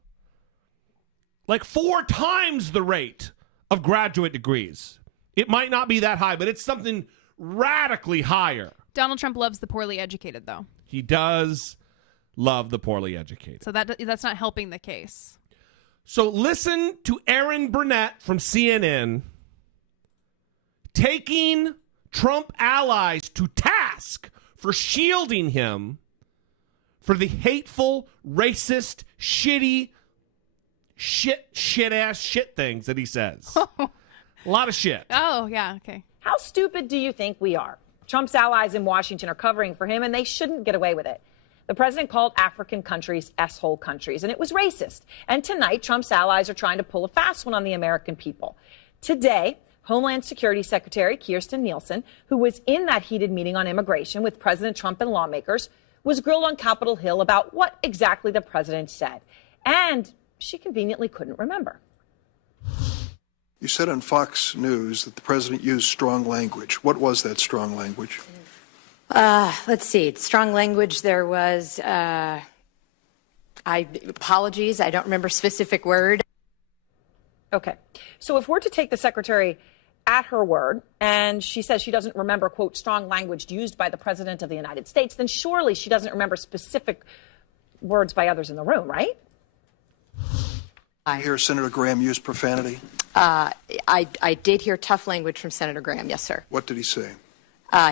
Like 4 times the rate of graduate degrees. It might not be that high, but it's something radically higher. Donald Trump loves the poorly educated, though. He does love the poorly educated. So that's not helping the case. So listen to Erin Burnett from CNN taking Trump allies to task for shielding him for the hateful, racist, shit things that he says. A lot of shit. Oh, yeah, okay. How stupid do you think we are? Trump's allies in Washington are covering for him, and they shouldn't get away with it. The president called African countries S-hole countries, and it was racist. And tonight, Trump's allies are trying to pull a fast one on the American people. Today, Homeland Security Secretary Kirstjen Nielsen, who was in that heated meeting on immigration with President Trump and lawmakers, was grilled on Capitol Hill about what exactly the president said. And she conveniently couldn't remember. You said on Fox News that the president used strong language. What was that strong language? Let's see. Strong language, there was, apologies, I don't remember specific word. Okay. So if we're to take the secretary at her word, and she says she doesn't remember, quote, strong language used by the president of the United States, then surely she doesn't remember specific words by others in the room, right? I hear Senator Graham use profanity. I did hear tough language from Senator Graham, yes, sir. What did he say?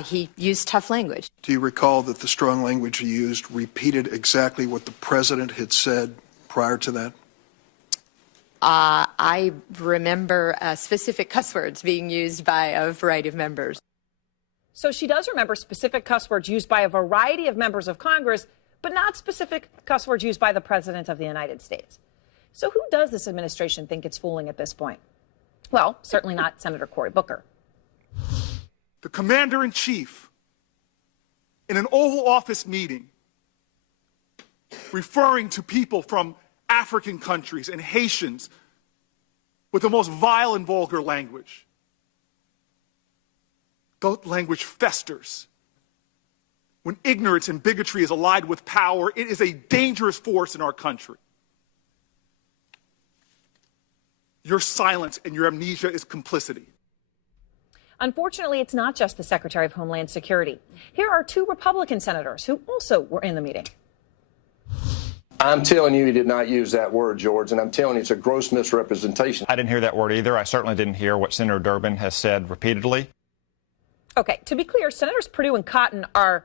He used tough language. Do you recall that the strong language he used repeated exactly what the president had said prior to that? I remember specific cuss words being used by a variety of members. So she does remember specific cuss words used by a variety of members of Congress, but not specific cuss words used by the president of the United States. So who does this administration think it's fooling at this point? Well, certainly not Senator Cory Booker. The commander-in-chief, in an Oval Office meeting, referring to people from African countries and Haitians with the most vile and vulgar language. The language festers. When ignorance and bigotry is allied with power, it is a dangerous force in our country. Your silence and your amnesia is complicity. Unfortunately, it's not just the Secretary of Homeland Security. Here are 2 Republican senators who also were in the meeting. I'm telling you, he did not use that word, George, and I'm telling you, it's a gross misrepresentation. I didn't hear that word either. I certainly didn't hear what Senator Durbin has said repeatedly. Okay, to be clear, Senators Perdue and Cotton are,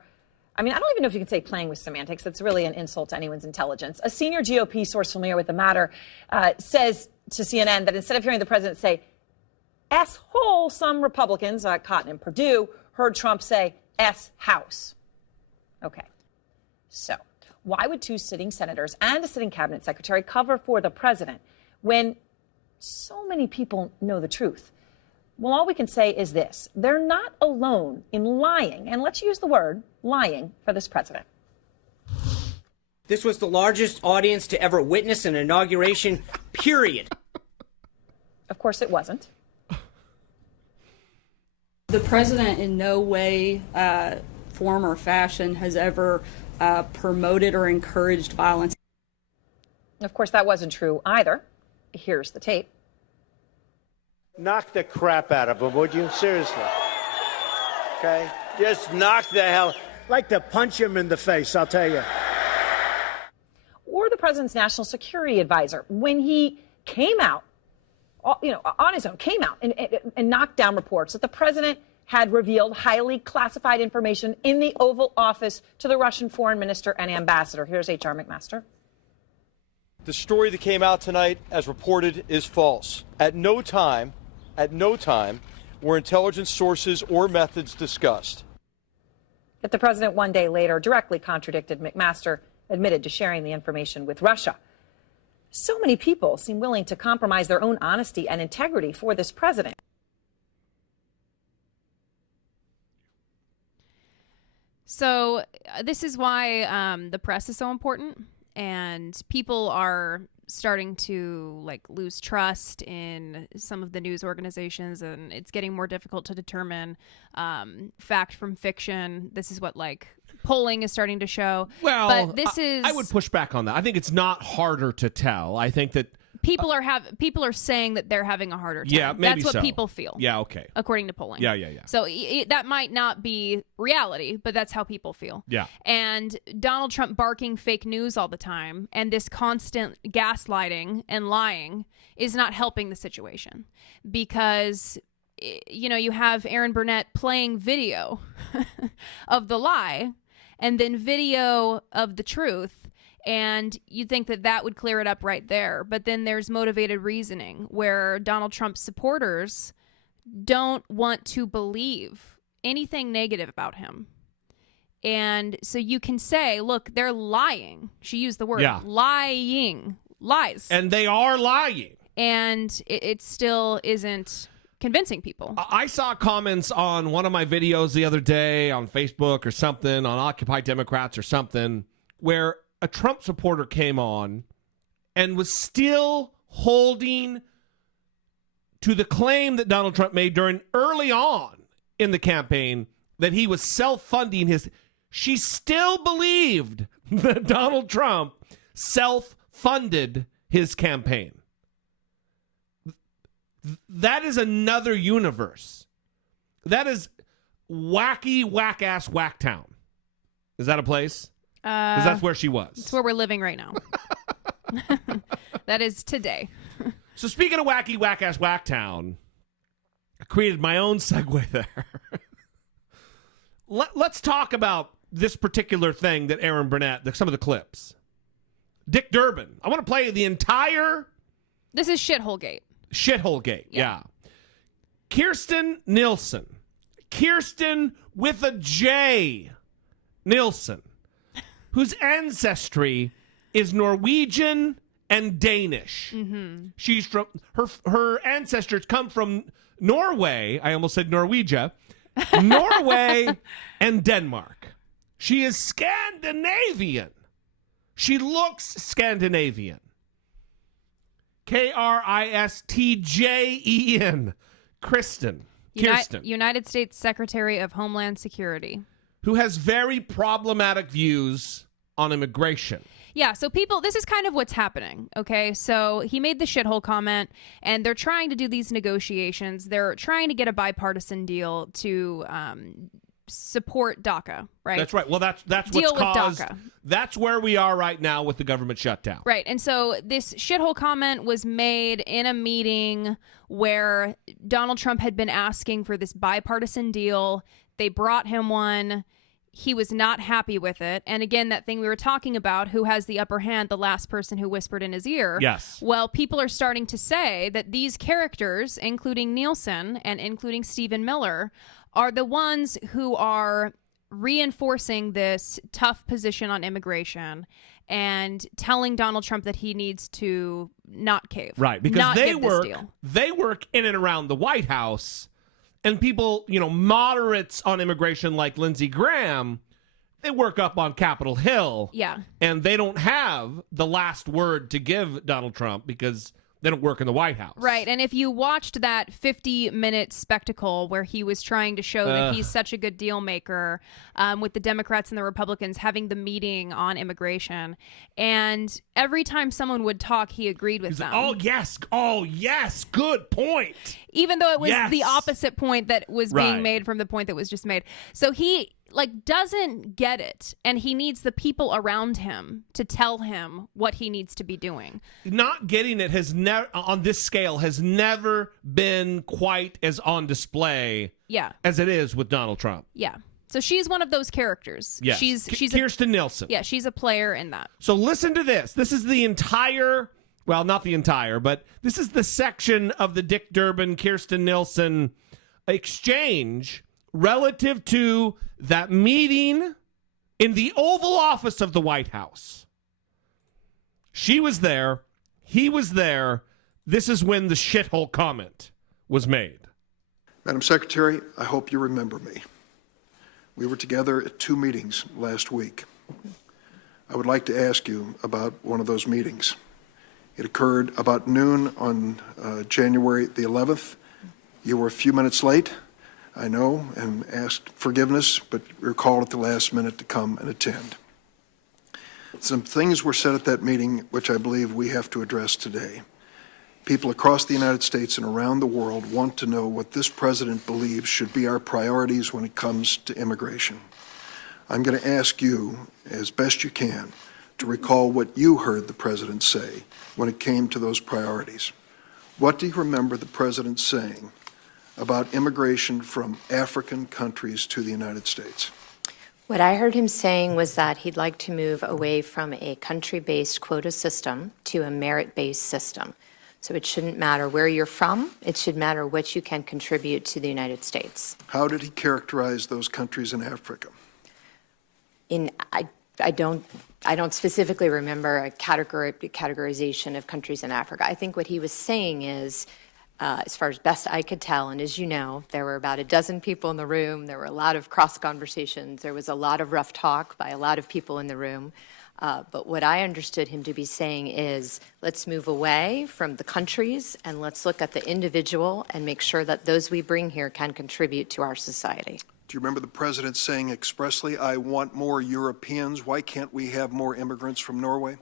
I don't even know if you can say playing with semantics. That's really an insult to anyone's intelligence. A senior GOP source familiar with the matter says to CNN that instead of hearing the president say, S-hole, some Republicans, Cotton and Perdue, heard Trump say, S-house. Okay, so why would two sitting senators and a sitting cabinet secretary cover for the president when so many people know the truth? Well, all we can say is this. They're not alone in lying, and let's use the word lying for this president. This was the largest audience to ever witness an inauguration, period. Of course it wasn't. The president in no way, form or fashion has ever promoted or encouraged violence. Of course, that wasn't true either. Here's the tape. Knock the crap out of him, would you? Seriously. Okay? Just knock the hell. Like to punch him in the face, I'll tell you. Or the president's national security advisor, when he came out, on his own, came out and knocked down reports that the president had revealed highly classified information in the Oval Office to the Russian foreign minister and ambassador. Here's H.R. McMaster. The story that came out tonight, as reported, is false. At no time were intelligence sources or methods discussed. Yet the president one day later directly contradicted McMaster, admitted to sharing the information with Russia. So many people seem willing to compromise their own honesty and integrity for this president. So this is why the press is so important, and people are starting to lose trust in some of the news organizations, and it's getting more difficult to determine fact from fiction. This is what polling is starting to show. Well, but this I would push back on that. I think it's not harder to tell. I think that people are saying that they're having a harder time. Yeah, maybe that's what so. people feel. Yeah, okay. According to polling. Yeah. So that might not be reality, but that's how people feel. Yeah. And Donald Trump barking fake news all the time and this constant gaslighting and lying is not helping the situation, because you have Aaron Burnett playing video of the lie and then video of the truth. And you'd think that would clear it up right there. But then there's motivated reasoning where Donald Trump's supporters don't want to believe anything negative about him. And so you can say, look, they're lying. She used the word lying. Lies. And they are lying. And it still isn't convincing people. I saw comments on one of my videos the other day on Facebook or something, on Occupy Democrats or something, where a Trump supporter came on and was still holding to the claim that Donald Trump made early on in the campaign that he was self-funding his. She still believed that Donald Trump self-funded his campaign. That is another universe. That is wacky, whack-ass Whacktown. Is that a place? Because that's where she was. It's where we're living right now. That is today. So speaking of wacky, whack-ass Whacktown, I created my own segue there. Let's talk about this particular thing that Aaron Burnett, some of the clips. Dick Durbin. I want to play the entire... This is ShitholeGate. ShitholeGate, yeah. Kirstjen Neilsen. Kirstjen with a J. Neilsen. Whose ancestry is Norwegian and Danish. Mm-hmm. She's from her ancestors come from Norway. I almost said Norwegia. Norway and Denmark. She is Scandinavian. She looks Scandinavian. Kristjen. Kirstjen. United States Secretary of Homeland Security. Who has very problematic views on immigration. Yeah, so this is kind of what's happening, okay? So he made the shithole comment, and they're trying to do these negotiations. They're trying to get a bipartisan deal to support DACA, right? That's right. Well, that's Deal what's with caused. DACA. That's where we are right now with the government shutdown. Right. And so this shithole comment was made in a meeting where Donald Trump had been asking for this bipartisan deal. They brought him one. He was not happy with it. And again, that thing we were talking about, who has the upper hand, the last person who whispered in his ear. Yes. Well, people are starting to say that these characters, including Neilsen and including Stephen Miller, are the ones who are reinforcing this tough position on immigration and telling Donald Trump that he needs to not cave. Right, because not they give this work deal. they work in and around the White House, and people, moderates on immigration like Lindsey Graham, they work up on Capitol Hill. Yeah. And they don't have the last word to give Donald Trump because they don't work in the White House. Right. And if you watched that 50-minute spectacle where he was trying to show that he's such a good deal maker with the Democrats and the Republicans having the meeting on immigration, and every time someone would talk, he agreed with them. Oh, yes. Good point. Even though it was Yes. the opposite point that was being Right. made from the point that was just made. So he doesn't get it, and he needs the people around him to tell him what he needs to be doing. Not getting it has never, on this scale, has never been quite as on display Yeah. as it is with Donald Trump. Yeah. So she's one of those characters. Yes. She's Kirstjen Nielsen. Yeah, she's a player in that. So listen to this. This is the entire, well, not the entire, but this is the section of the Dick Durbin, Kirstjen Nielsen exchange relative to that meeting in the Oval Office of the White House. She was there. He was there. This is when the shithole comment was made. Madam Secretary, I hope you remember me. We were together at 2 meetings last week. I would like to ask you about one of those meetings. It occurred about noon on January the 11th. You were a few minutes late, I know, and asked forgiveness, but you were called at the last minute to come and attend. Some things were said at that meeting which I believe we have to address today. People across the United States and around the world want to know what this president believes should be our priorities when it comes to immigration. I'm going to ask you, as best you can, to recall what you heard the president say when it came to those priorities. What do you remember the president saying about immigration from African countries to the United States? What I heard him saying was that he'd like to move away from a country-based quota system to a merit-based system. So it shouldn't matter where you're from. It should matter what you can contribute to the United States. How did he characterize those countries in Africa? I don't specifically remember a categorization of countries in Africa. I think what he was saying is, as far as best I could tell, and as you know, there were about a dozen people in the room. There were a lot of cross conversations. There was a lot of rough talk by a lot of people in the room. But what I understood him to be saying is, let's move away from the countries and let's look at the individual and make sure that those we bring here can contribute to our society. Do you remember the president saying expressly, I want more Europeans? Why can't we have more immigrants from Norway?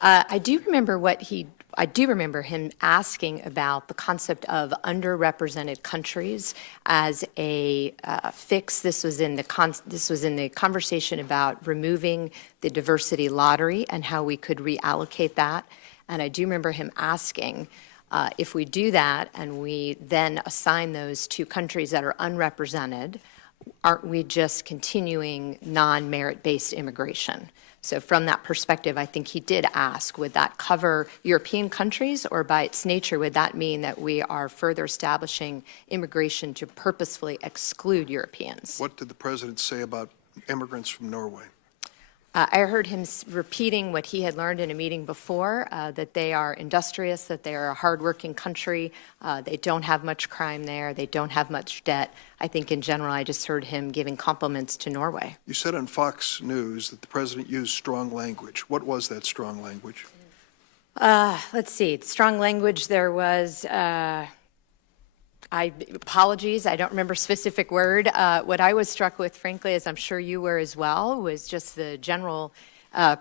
I do remember him asking about the concept of underrepresented countries as a fix. This was in the conversation about removing the diversity lottery and how we could reallocate that. And I do remember him asking if we do that and we then assign those to countries that are unrepresented, aren't we just continuing non-merit-based immigration? So from that perspective, I think he did ask, would that cover European countries, or by its nature, would that mean that we are further establishing immigration to purposefully exclude Europeans? What did the president say about immigrants from Norway? I heard him repeating what he had learned in a meeting before, that they are industrious, that they are a hardworking country. They don't have much crime there. They don't have much debt. I think in general, I just heard him giving compliments to Norway. You said on Fox News that the president used strong language. What was that strong language? Let's see. Strong language, there was... apologies, I don't remember a specific word. What I was struck with, frankly, as I'm sure you were as well, was just the general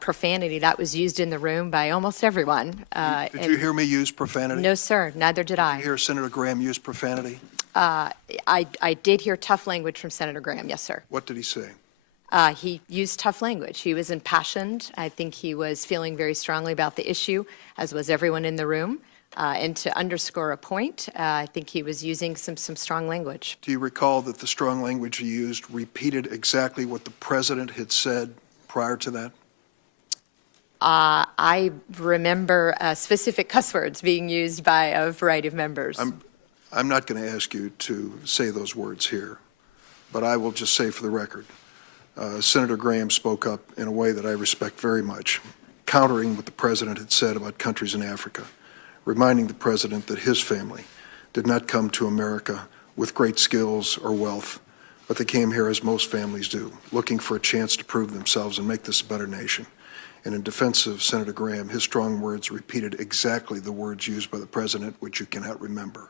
profanity that was used in the room by almost everyone. Did you hear me use profanity? No, sir. Neither did I. Did you hear Senator Graham use profanity? I did hear tough language from Senator Graham. Yes, sir. What did he say? He used tough language. He was impassioned. I think he was feeling very strongly about the issue, as was everyone in the room. And to underscore a point, I think he was using some strong language. Do you recall that the strong language he used repeated exactly what the president had said prior to that? I remember specific cuss words being used by a variety of members. I'm not going to ask you to say those words here, but I will just say for the record, Senator Graham spoke up in a way that I respect very much, countering what the president had said about countries in Africa, reminding the president that his family did not come to America with great skills or wealth, but they came here as most families do, looking for a chance to prove themselves and make this a better nation. And in defense of Senator Graham, his strong words repeated exactly the words used by the president, which you cannot remember.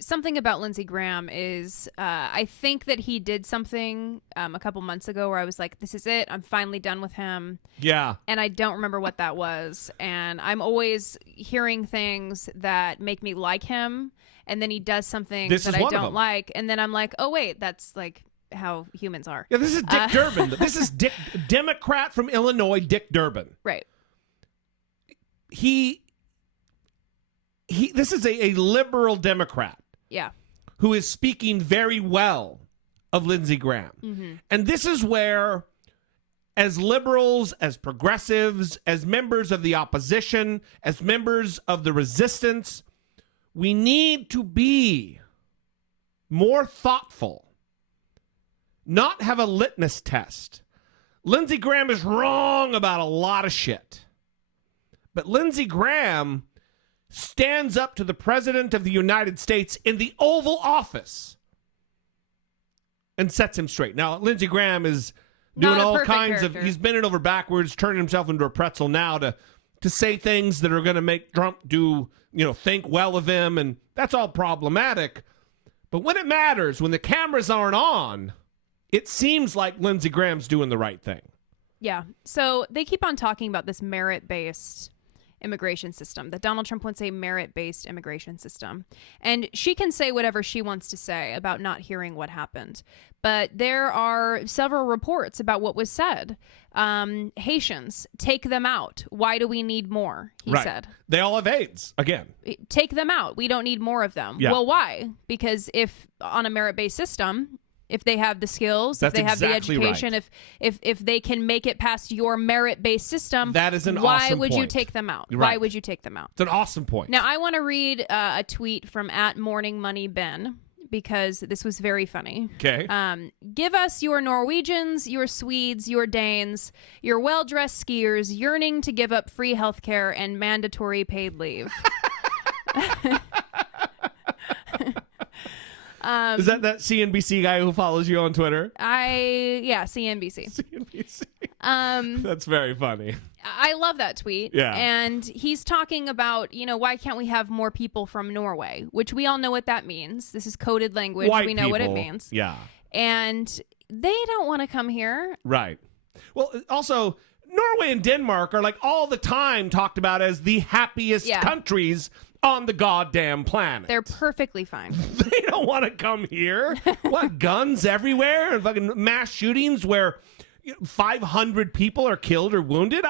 Something about Lindsey Graham is I think that he did something a couple months ago where I was like, this is it. I'm finally done with him. Yeah. And I don't remember what that was. And I'm always hearing things that make me like him. And then he does something that I don't like. And then I'm like, oh, wait, that's like how humans are. Yeah, this is Dick Durbin. This is Democrat from Illinois, Dick Durbin. Right. This is a liberal Democrat. Yeah. Who is speaking very well of Lindsey Graham. Mm-hmm. And this is where, as liberals, as progressives, as members of the opposition, as members of the resistance, we need to be more thoughtful, not have a litmus test. Lindsey Graham is wrong about a lot of shit. But Lindsey Graham stands up to the President of the United States in the Oval Office and sets him straight. Now, Lindsey Graham is doing all kinds of... He's bending over backwards, turning himself into a pretzel now to say things that are going to make Trump think well of him, and that's all problematic. But when it matters, when the cameras aren't on, it seems like Lindsey Graham's doing the right thing. Yeah. So they keep on talking about this merit-based immigration system, that Donald Trump wants a merit-based immigration system. And she can say whatever she wants to say about not hearing what happened. But there are several reports about what was said. Haitians, take them out. Why do we need more? He said. They all have AIDS, again. Take them out. We don't need more of them. Yeah. Well, why? Because if on a merit-based system, if they have the skills, That's if they have exactly the education, right. if they can make it past your merit-based system, that is an why awesome would you point. take them out? Right. Why would you take them out? It's an awesome point. Now, I want to read a tweet from @MorningMoneyBen because this was very funny. Okay. Give us your Norwegians, your Swedes, your Danes, your well-dressed skiers yearning to give up free healthcare and mandatory paid leave. Is that CNBC guy who follows you on Twitter? CNBC. CNBC. That's very funny. I love that tweet. Yeah. And he's talking about, why can't we have more people from Norway? Which we all know what that means. This is coded language. White we know what it people. means. Yeah. And they don't want to come here. Right. Well, also, Norway and Denmark are like all the time talked about as the happiest countries on the goddamn planet. They're perfectly fine. They don't want to come here. What, guns everywhere and fucking mass shootings where 500 people are killed or wounded?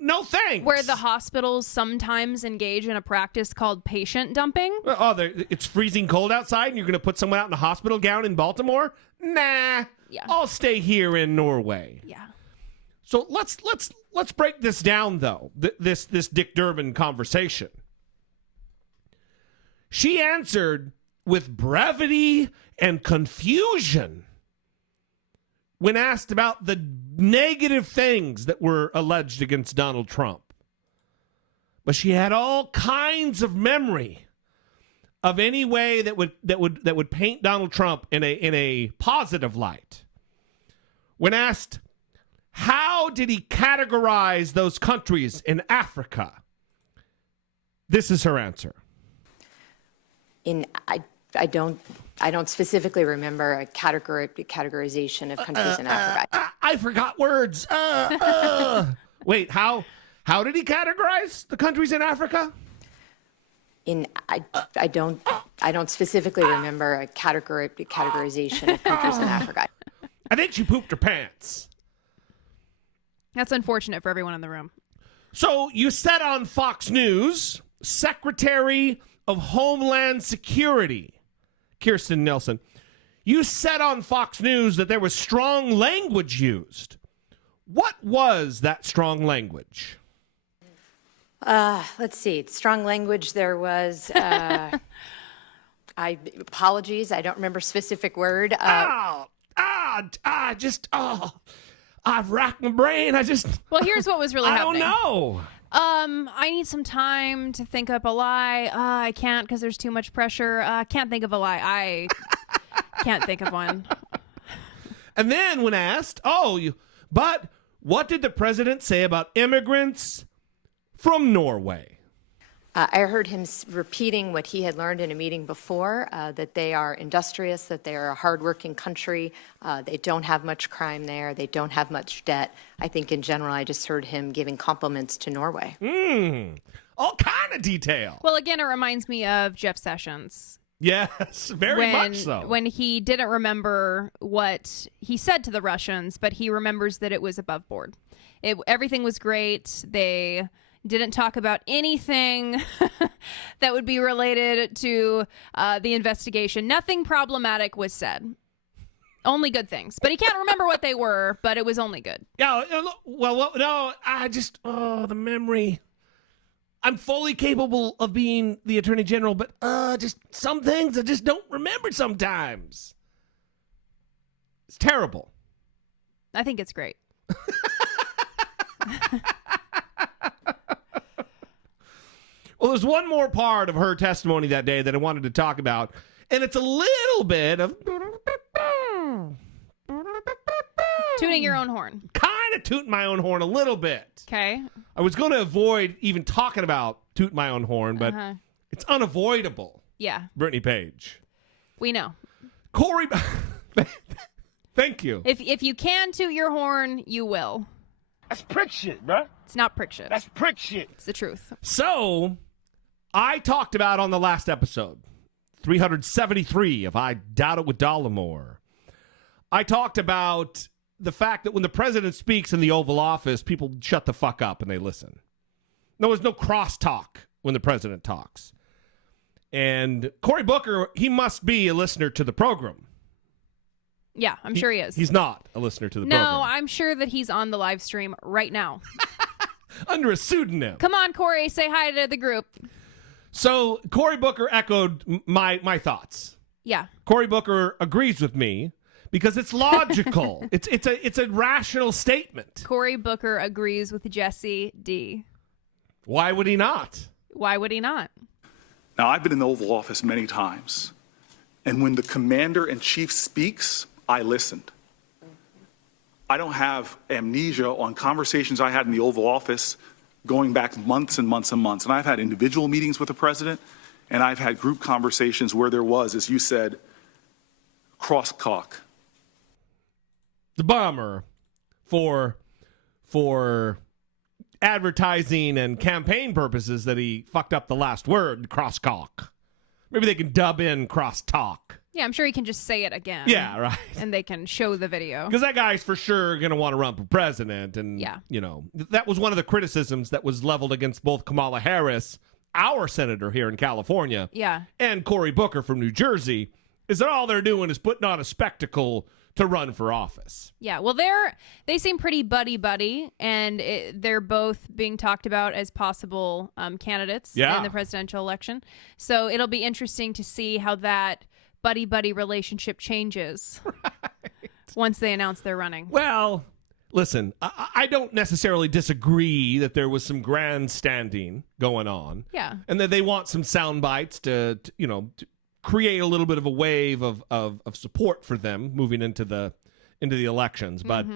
No thanks. Where the hospitals sometimes engage in a practice called patient dumping. Oh, it's freezing cold outside and you're going to put someone out in a hospital gown in Baltimore? Nah. Yeah. I'll stay here in Norway. Yeah. So let's break this down though. This Dick Durbin conversation. She answered with brevity and confusion when asked about the negative things that were alleged against Donald Trump. But she had all kinds of memory of any way that would paint Donald Trump in a positive light. When asked, how did he categorize those countries in Africa? This is her answer. I don't specifically remember a categorization of countries in Africa. I forgot words. Wait, how did he categorize the countries in Africa? I don't specifically remember a categorization of countries in Africa. I think she pooped her pants. That's unfortunate for everyone in the room. So you said on Fox News, Secretary of Homeland Security, Kirstjen Nielsen, you said on Fox News that there was strong language used. What was that strong language? Let's see. Strong language. There was. Apologies. I don't remember specific word. I've racked my brain. Well, here's what was really I happening. don't know. I need some time to think up a lie. I can't because there's too much pressure. Can't think of a lie. I can't think of one. And then when asked, but what did the president say about immigrants from Norway? I heard him repeating what he had learned in a meeting before, that they are industrious, that they are a hardworking country. They don't have much crime there. They don't have much debt. I think in general, I just heard him giving compliments to Norway. All kind of detail. Well, again, it reminds me of Jeff Sessions. Yes, very much so. When he didn't remember what he said to the Russians, but he remembers that it was above board. Everything was great. They didn't talk about anything that would be related to the investigation. Nothing problematic was said. Only good things. But he can't remember what they were, but it was only good. Yeah, well, no, the memory. I'm fully capable of being the Attorney General, but just some things I just don't remember sometimes. It's terrible. I think it's great. Well, there's one more part of her testimony that day that I wanted to talk about, and it's a little bit of tuning your own horn. Kind of tooting my own horn a little bit. Okay. I was going to avoid even talking about tooting my own horn, but it's unavoidable. Yeah. Brittany Page. We know. Cory, thank you. If you can toot your horn, you will. That's prick shit, bruh. It's not prick shit. That's prick shit. It's the truth. So, I talked about on the last episode, 373 of I Doubt It with Dollemore. I talked about the fact that when the president speaks in the Oval Office, people shut the fuck up and they listen. There was no crosstalk when the president talks. And Cory Booker, he must be a listener to the program. Yeah, I'm sure he is. He's not a listener to the program. No, I'm sure that he's on the live stream right now. Under a pseudonym. Come on, Cory, say hi to the group. So Cory Booker echoed my thoughts. Yeah. Cory Booker agrees with me because it's logical. it's a rational statement. Cory Booker agrees with Jesse D. Why would he not? Why would he not? Now, I've been in the Oval Office many times, and when the commander-in-chief speaks, I listened. I don't have amnesia on conversations I had in the Oval Office going back months and months and months. And I've had individual meetings with the president, and I've had group conversations where there was, as you said, crosstalk. The bomber for advertising and campaign purposes that he fucked up the last word, crosstalk. Maybe they can dub in crosstalk. Yeah, I'm sure he can just say it again. Yeah, right. And they can show the video. Because that guy's for sure going to want to run for president. And, you know, that was one of the criticisms that was leveled against both Kamala Harris, our senator here in California, and Cory Booker from New Jersey, is that all they're doing is putting on a spectacle to run for office. Yeah, well, they seem pretty buddy-buddy, and they're both being talked about as possible candidates in the presidential election. So it'll be interesting to see how that buddy-buddy relationship changes once they announce they're running. Well, listen, I don't necessarily disagree that there was some grandstanding going on. Yeah. And that they want some sound bites to create a little bit of a wave of support for them moving into the elections. But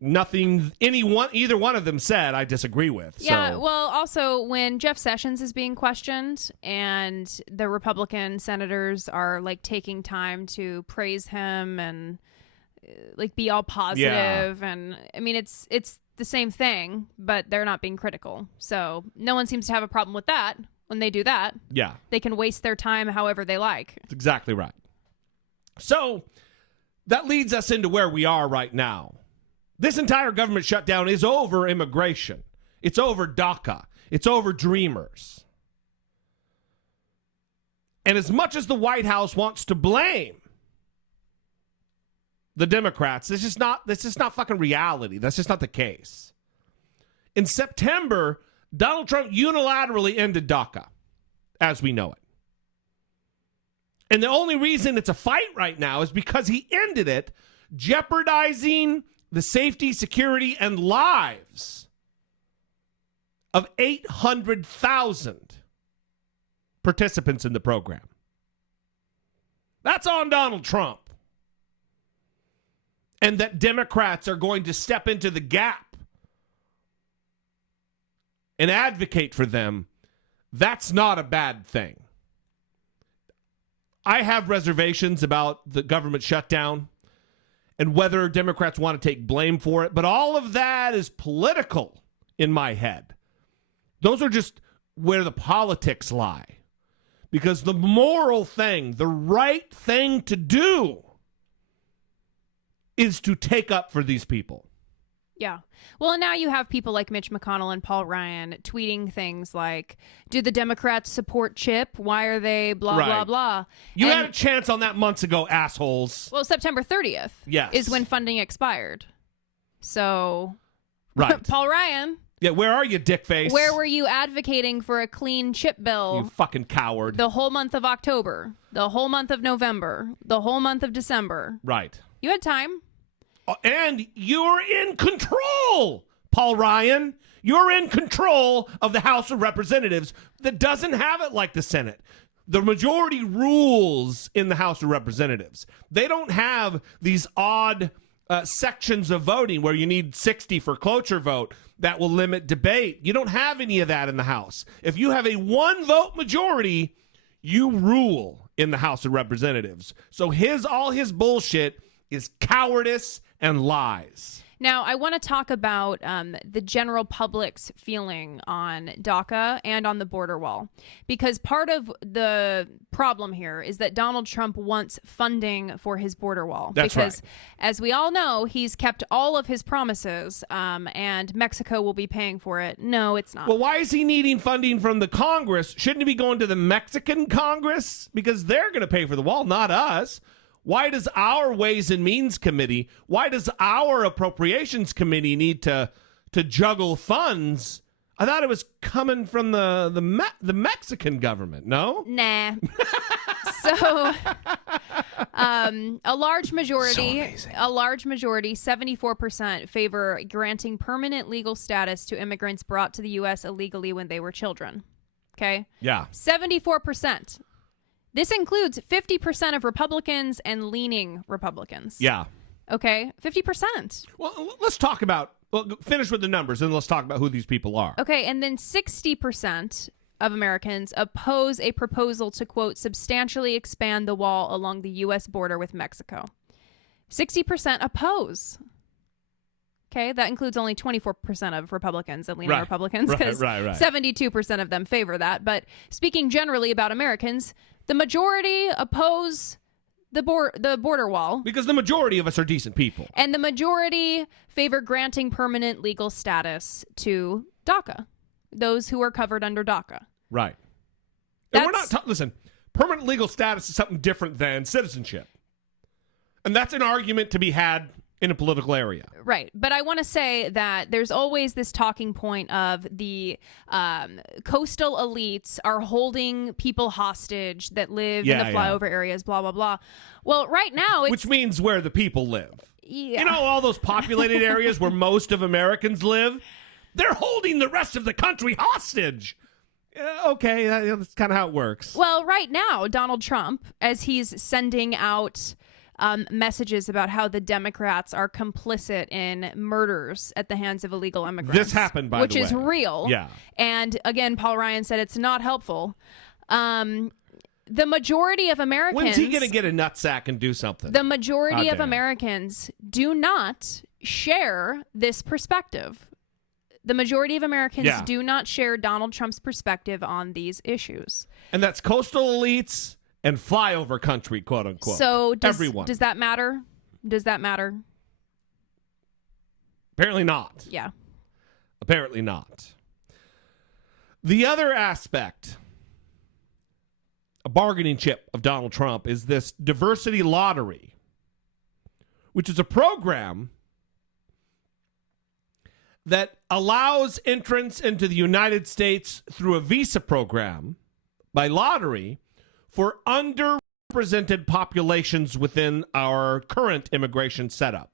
nothing either one of them said I disagree with. Yeah, so. well, also when Jeff Sessions is being questioned and the Republican senators are like taking time to praise him and like be all positive, and I mean it's the same thing, but they're not being critical. So no one seems to have a problem with that, when they do that. Yeah. They can waste their time however they like. That's exactly right. So that leads us into where we are right now. This entire government shutdown is over immigration. It's over DACA. It's over Dreamers. And as much as the White House wants to blame the Democrats, this is not fucking reality. That's just not the case. In September, Donald Trump unilaterally ended DACA as we know it. And the only reason it's a fight right now is because he ended it, jeopardizing the safety, security, and lives of 800,000 participants in the program. That's on Donald Trump. And that Democrats are going to step into the gap and advocate for them, that's not a bad thing. I have reservations about the government shutdown and whether Democrats want to take blame for it, but all of that is political in my head. Those are just where the politics lie. Because the moral thing, the right thing to do is to take up for these people. Yeah. Well, and now you have people like Mitch McConnell and Paul Ryan tweeting things like, do the Democrats support Chip? Why are they blah, blah, blah? You had a chance on that months ago, assholes. Well, September 30th is when funding expired. So, right. Paul Ryan. Yeah, where are you, dickface? Where were you advocating for a clean chip bill? You fucking coward. The whole month of October, the whole month of November, the whole month of December. Right. You had time. And you're in control, Paul Ryan. You're in control of the House of Representatives that doesn't have it like the Senate. The majority rules in the House of Representatives. They don't have these odd sections of voting where you need 60 for cloture vote that will limit debate. You don't have any of that in the House. If you have a one-vote majority, you rule in the House of Representatives. So all his bullshit is cowardice and lies. Now, I want to talk about the general public's feeling on DACA and on the border wall, because part of the problem here is that Donald Trump wants funding for his border wall. That's because, right. as we all know, he's kept all of his promises, and Mexico will be paying for it. No, it's not. Well, why is he needing funding from the Congress? Shouldn't he be going to the Mexican Congress? Because they're going to pay for the wall, not us. Why does our Ways and Means Committee, why does our Appropriations Committee need to juggle funds? I thought it was coming from the Mexican government, no? Nah. So, a large majority, 74% favor granting permanent legal status to immigrants brought to the U.S. illegally when they were children. Okay? Yeah. 74%. This includes 50% of Republicans and leaning Republicans. Yeah. Okay, 50%. Well, let's finish with the numbers, and let's talk about who these people are. Okay, and then 60% of Americans oppose a proposal to, quote, substantially expand the wall along the U.S. border with Mexico. 60% oppose. Okay, that includes only 24% of Republicans and leaning Republicans, because 72% of them favor that. But speaking generally about Americans, the majority oppose the border wall. Because the majority of us are decent people. And the majority favor granting permanent legal status to DACA, those who are covered under DACA. Right. And we're not listen, permanent legal status is something different than citizenship. And that's an argument to be had in a political area. Right. But I want to say that there's always this talking point of the coastal elites are holding people hostage that live in the flyover areas, blah, blah, blah. Well, right now it's... Which means where the people live. Yeah. You know, all those populated areas where most of Americans live? They're holding the rest of the country hostage. Okay, that's kind of how it works. Well, right now, Donald Trump, as he's sending out... messages about how the Democrats are complicit in murders at the hands of illegal immigrants. This happened, by the way. Which is real. Yeah. And again, Paul Ryan said it's not helpful. The majority of Americans... When's he going to get a nutsack and do something? The majority of Americans do not share this perspective. The majority of Americans Yeah. do not share Donald Trump's perspective on these issues. And that's coastal elites and flyover country, quote unquote. So everyone. does that matter? Does that matter? Apparently not. Yeah. Apparently not. The other aspect, a bargaining chip of Donald Trump, is this diversity lottery, which is a program that allows entrance into the United States through a visa program by lottery for underrepresented populations within our current immigration setup.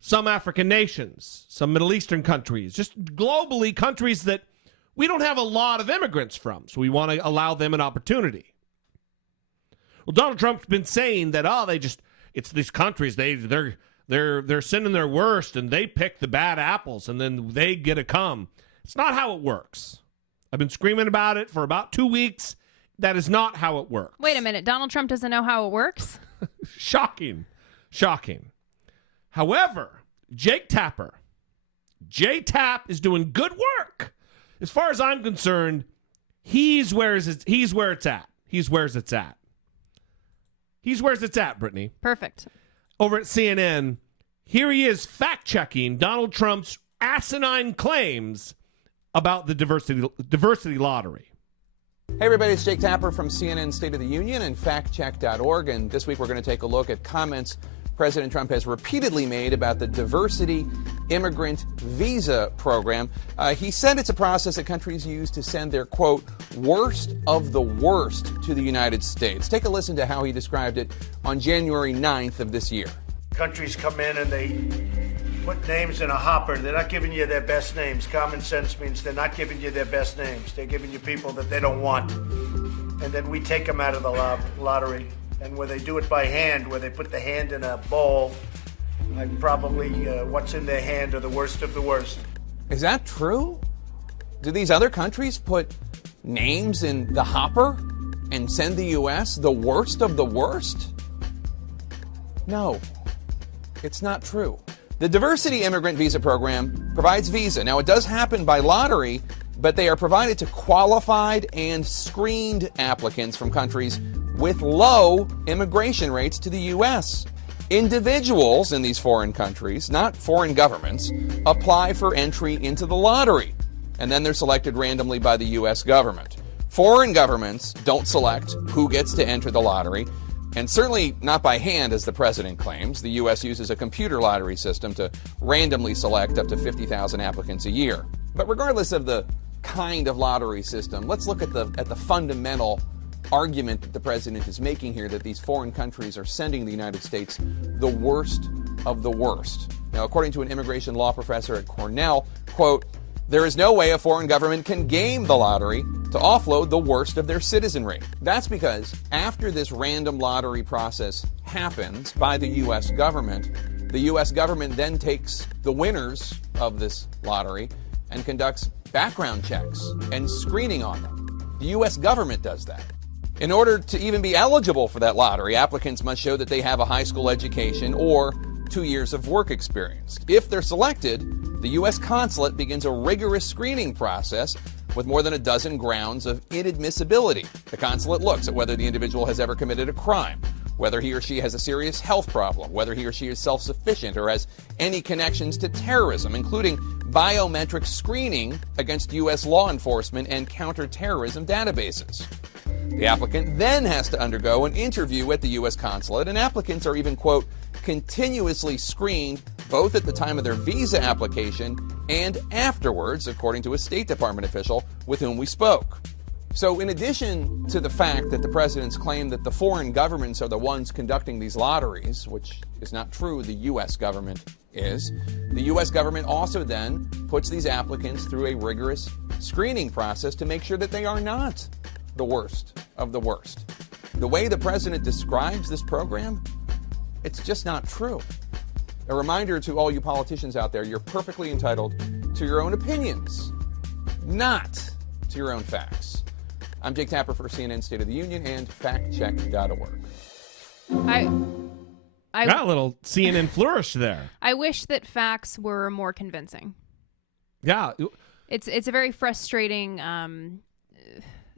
Some African nations, some Middle Eastern countries, just globally countries that we don't have a lot of immigrants from, so we want to allow them an opportunity. Well, Donald Trump's been saying that, it's these countries, they're sending their worst and they pick the bad apples and then they get to come. It's not how it works. I've been screaming about it for about 2 weeks. That is not how it works. Wait a minute. Donald Trump doesn't know how it works? Shocking. However, J-Tap is doing good work. As far as I'm concerned, he's where it's at. He's where it's at, Brittany. Perfect. Over at CNN, here he is fact-checking Donald Trump's asinine claims about the diversity lottery. Hey everybody, it's Jake Tapper from CNN State of the Union and factcheck.org, and this week we're going to take a look at comments President Trump has repeatedly made about the diversity immigrant visa program. He said it's a process that countries use to send their, quote, worst of the worst to the United States. Take a listen to how he described it on January 9th of this year. Countries come in and they put names in a hopper. They're not giving you their best names. Common sense means they're not giving you their best names. They're giving you people that they don't want. And then we take them out of the lottery. And where they do it by hand, where they put the hand in a bowl, and probably what's in their hand are the worst of the worst. Is that true? Do these other countries put names in the hopper and send the U.S. the worst of the worst? No, it's not true. The Diversity Immigrant Visa Program provides visa. Now, it does happen by lottery, but they are provided to qualified and screened applicants from countries with low immigration rates to the U.S. Individuals in these foreign countries, not foreign governments, apply for entry into the lottery, and then they're selected randomly by the U.S. government. Foreign governments don't select who gets to enter the lottery, and certainly not by hand, as the president claims. The U.S. uses a computer lottery system to randomly select up to 50,000 applicants a year. But regardless of the kind of lottery system, let's look at the fundamental argument that the president is making here, that these foreign countries are sending the United States the worst of the worst. Now, according to an immigration law professor at Cornell, quote, there is no way a foreign government can game the lottery to offload the worst of their citizenry. That's because after this random lottery process happens by the U.S. government, the U.S. government then takes the winners of this lottery and conducts background checks and screening on them. The U.S. government does that. In order to even be eligible for that lottery, applicants must show that they have a high school education or 2 years of work experience. If they're selected, the U.S. consulate begins a rigorous screening process with more than a dozen grounds of inadmissibility. The consulate looks at whether the individual has ever committed a crime, whether he or she has a serious health problem, whether he or she is self-sufficient or has any connections to terrorism, including biometric screening against U.S. law enforcement and counterterrorism databases. The applicant then has to undergo an interview at the U.S. consulate, and applicants are even, quote, continuously screened both at the time of their visa application and afterwards, according to a State Department official with whom we spoke. So in addition to the fact that the president's claim that the foreign governments are the ones conducting these lotteries, which is not true, the U.S. government is, the U.S. government also then puts these applicants through a rigorous screening process to make sure that they are not the worst of the worst. The way the president describes this program, it's just not true. A reminder to all you politicians out there, you're perfectly entitled to your own opinions, not to your own facts. I'm Jake Tapper for CNN State of the Union and factcheck.org. I got a little CNN flourish there. I wish that facts were more convincing. Yeah. It's a very frustrating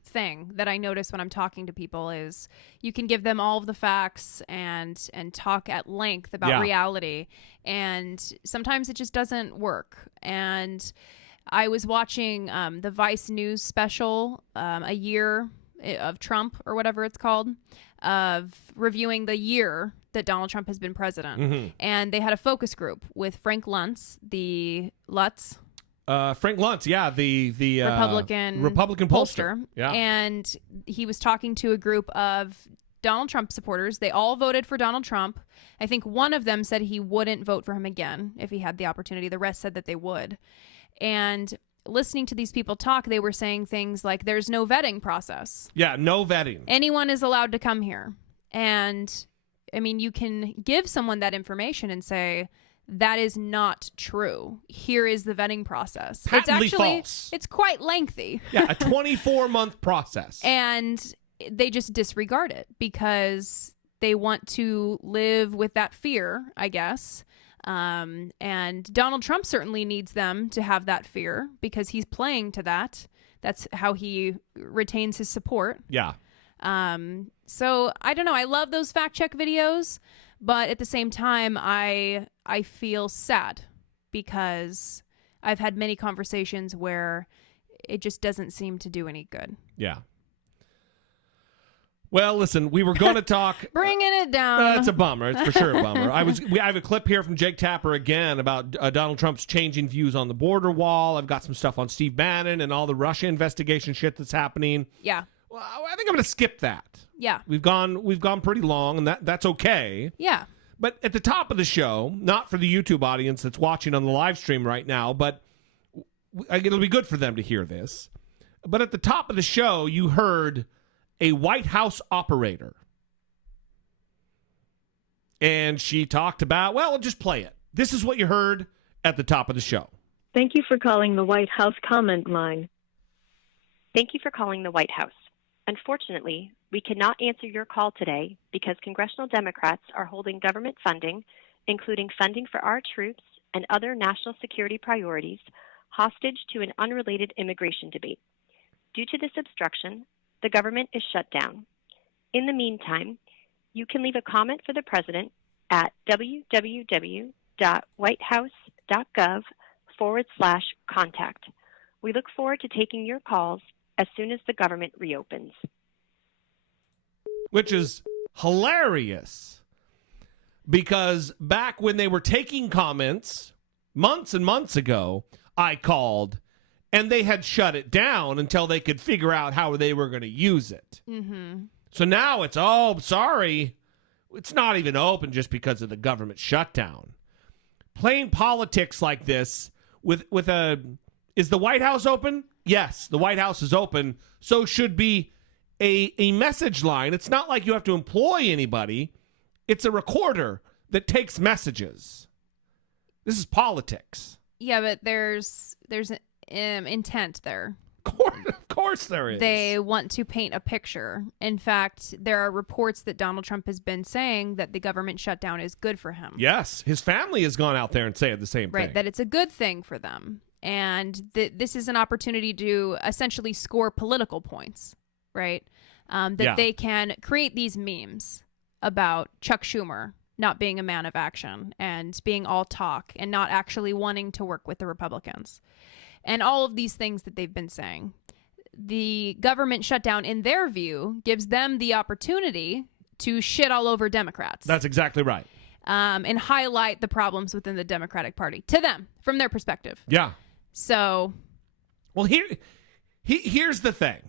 thing that I notice when I'm talking to people is you can give them all of the facts and talk at length about reality, and sometimes it just doesn't work. And I was watching the Vice News special, a year of Trump or whatever it's called, of reviewing the year that Donald Trump has been president. And they had a focus group with Frank Luntz, Frank Luntz, the Republican pollster. Yeah. And he was talking to a group of Donald Trump supporters. They all voted for Donald Trump. I think one of them said he wouldn't vote for him again if he had the opportunity. The rest said that they would. And listening to these people talk, they were saying things like, there's no vetting process. Yeah, no vetting. Anyone is allowed to come here. And, I mean, you can give someone that information and say, that is not true. Here is the vetting process. Patently it's actually false. It's quite lengthy. Yeah, a 24-month process. And they just disregard it because they want to live with that fear, I guess. And Donald Trump certainly needs them to have that fear because he's playing to that. That's how he retains his support. Yeah. So I don't know. I love those fact check videos, but at the same time, I feel sad because I've had many conversations where it just doesn't seem to do any good. Yeah. Well, listen, we were going to talk. Bringing it down. It's a bummer. It's for sure a bummer. I have a clip here from Jake Tapper again about Donald Trump's changing views on the border wall. I've got some stuff on Steve Bannon and all the Russia investigation shit that's happening. Yeah. Well, I think I'm going to skip that. Yeah. We've gone pretty long, and that's okay. Yeah. But at the top of the show, not for the YouTube audience that's watching on the live stream right now, but it'll be good for them to hear this. But at the top of the show, you heard a White House operator. And she talked about, well, just play it. This is what you heard at the top of the show. Thank you for calling the White House comment line. Thank you for calling the White House. Unfortunately, we cannot answer your call today because congressional Democrats are holding government funding, including funding for our troops and other national security priorities, hostage to an unrelated immigration debate. Due to this obstruction, the government is shut down. In the meantime, you can leave a comment for the president at www.whitehouse.gov/contact. We look forward to taking your calls as soon as the government reopens. Which is hilarious because back when they were taking comments months and months ago, I called and they had shut it down until they could figure out how they were going to use it. Mm-hmm. So now it's, sorry, it's not even open just because of the government shutdown. Playing politics like this with is the White House open? Yes, the White House is open. So should be a message line. It's not like you have to employ anybody. It's a recorder that takes messages. This is politics. Yeah, but there's intent there. Of course there is. They want to paint a picture. In fact, there are reports that Donald Trump has been saying that the government shutdown is good for him. Yes, his family has gone out there and said the same thing. Right, that it's a good thing for them. And this is an opportunity to essentially score political points, right? They can create these memes about Chuck Schumer not being a man of action and being all talk and not actually wanting to work with the Republicans. And all of these things that they've been saying. The government shutdown, in their view, gives them the opportunity to shit all over Democrats. That's exactly right. And highlight the problems within the Democratic Party to them, from their perspective. Yeah. So. Well, here's the thing.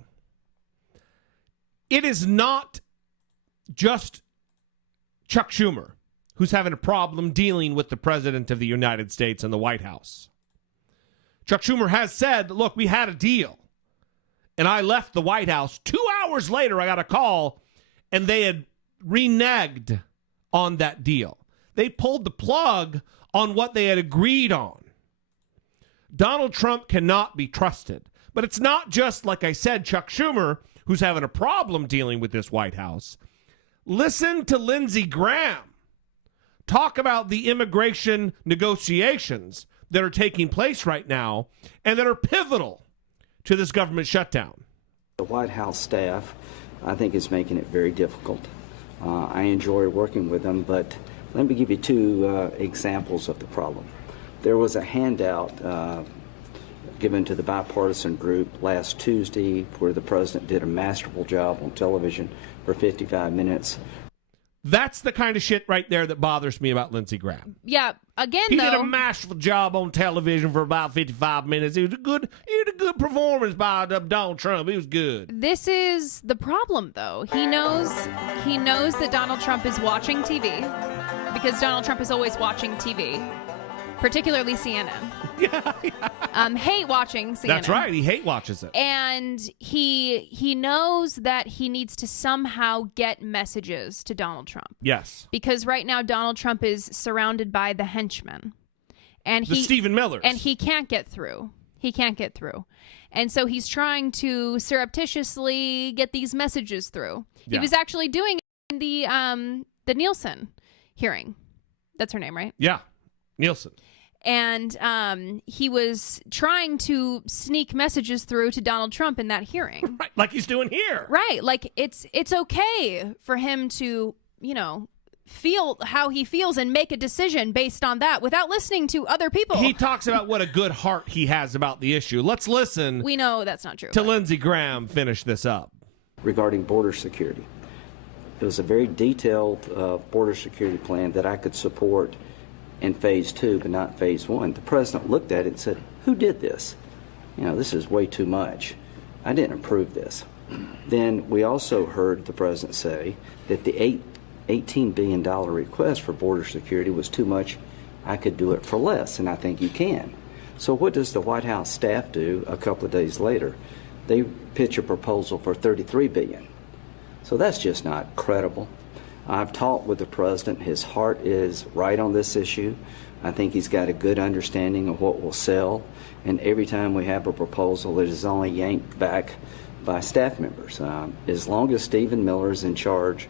It is not just Chuck Schumer who's having a problem dealing with the President of the United States and the White House. Chuck Schumer has said, look, we had a deal. And I left the White House. 2 hours later, I got a call, and they had reneged on that deal. They pulled the plug on what they had agreed on. Donald Trump cannot be trusted. But it's not just, like I said, Chuck Schumer who's having a problem dealing with this White House. Listen to Lindsey Graham talk about the immigration negotiations that are taking place right now and that are pivotal to this government shutdown. The White House staff, I think, is making it very difficult. I enjoy working with them, but let me give you two examples of the problem. There was a handout given to the bipartisan group last Tuesday where the president did a masterful job on television for 55 minutes. That's the kind of shit right there that bothers me about Lindsey Graham. Yeah, again, He though, did a masterful job on television for about 55 minutes. It was a good performance by Donald Trump. It was good. this is the problem, though. He knows that Donald Trump is watching TV because Donald Trump is always watching TV, particularly CNN. Hate watching CNN. That's right. He hate watches it. And he knows that he needs to somehow get messages to Donald Trump. Yes. Because right now Donald Trump is surrounded by the henchmen. And The Stephen Millers. And he can't get through. He can't get through. And so he's trying to surreptitiously get these messages through. Yeah. He was actually doing it in the Neilsen hearing. That's her name, right? Yeah. Neilsen. And he was trying to sneak messages through to Donald Trump in that hearing. Right, like he's doing here. Right, like it's okay for him to, feel how he feels and make a decision based on that without listening to other people. He talks about what a good heart he has about the issue. Let's listen. We know that's not true. To Lindsey Graham finish this up. Regarding border security, it was a very detailed border security plan that I could support in phase 2, but not phase 1. The president looked at it and said, who did this? This is way too much. I didn't approve this. Then we also heard the president say that the $18 billion request for border security was too much. I could do it for less, and I think you can. So what does the White House staff do a couple of days later? They pitch a proposal for $33 billion. So that's just not credible. I've talked with the president. His heart is right on this issue. I think he's got a good understanding of what will sell. And every time we have a proposal, it is only yanked back by staff members. As long as Stephen Miller is in charge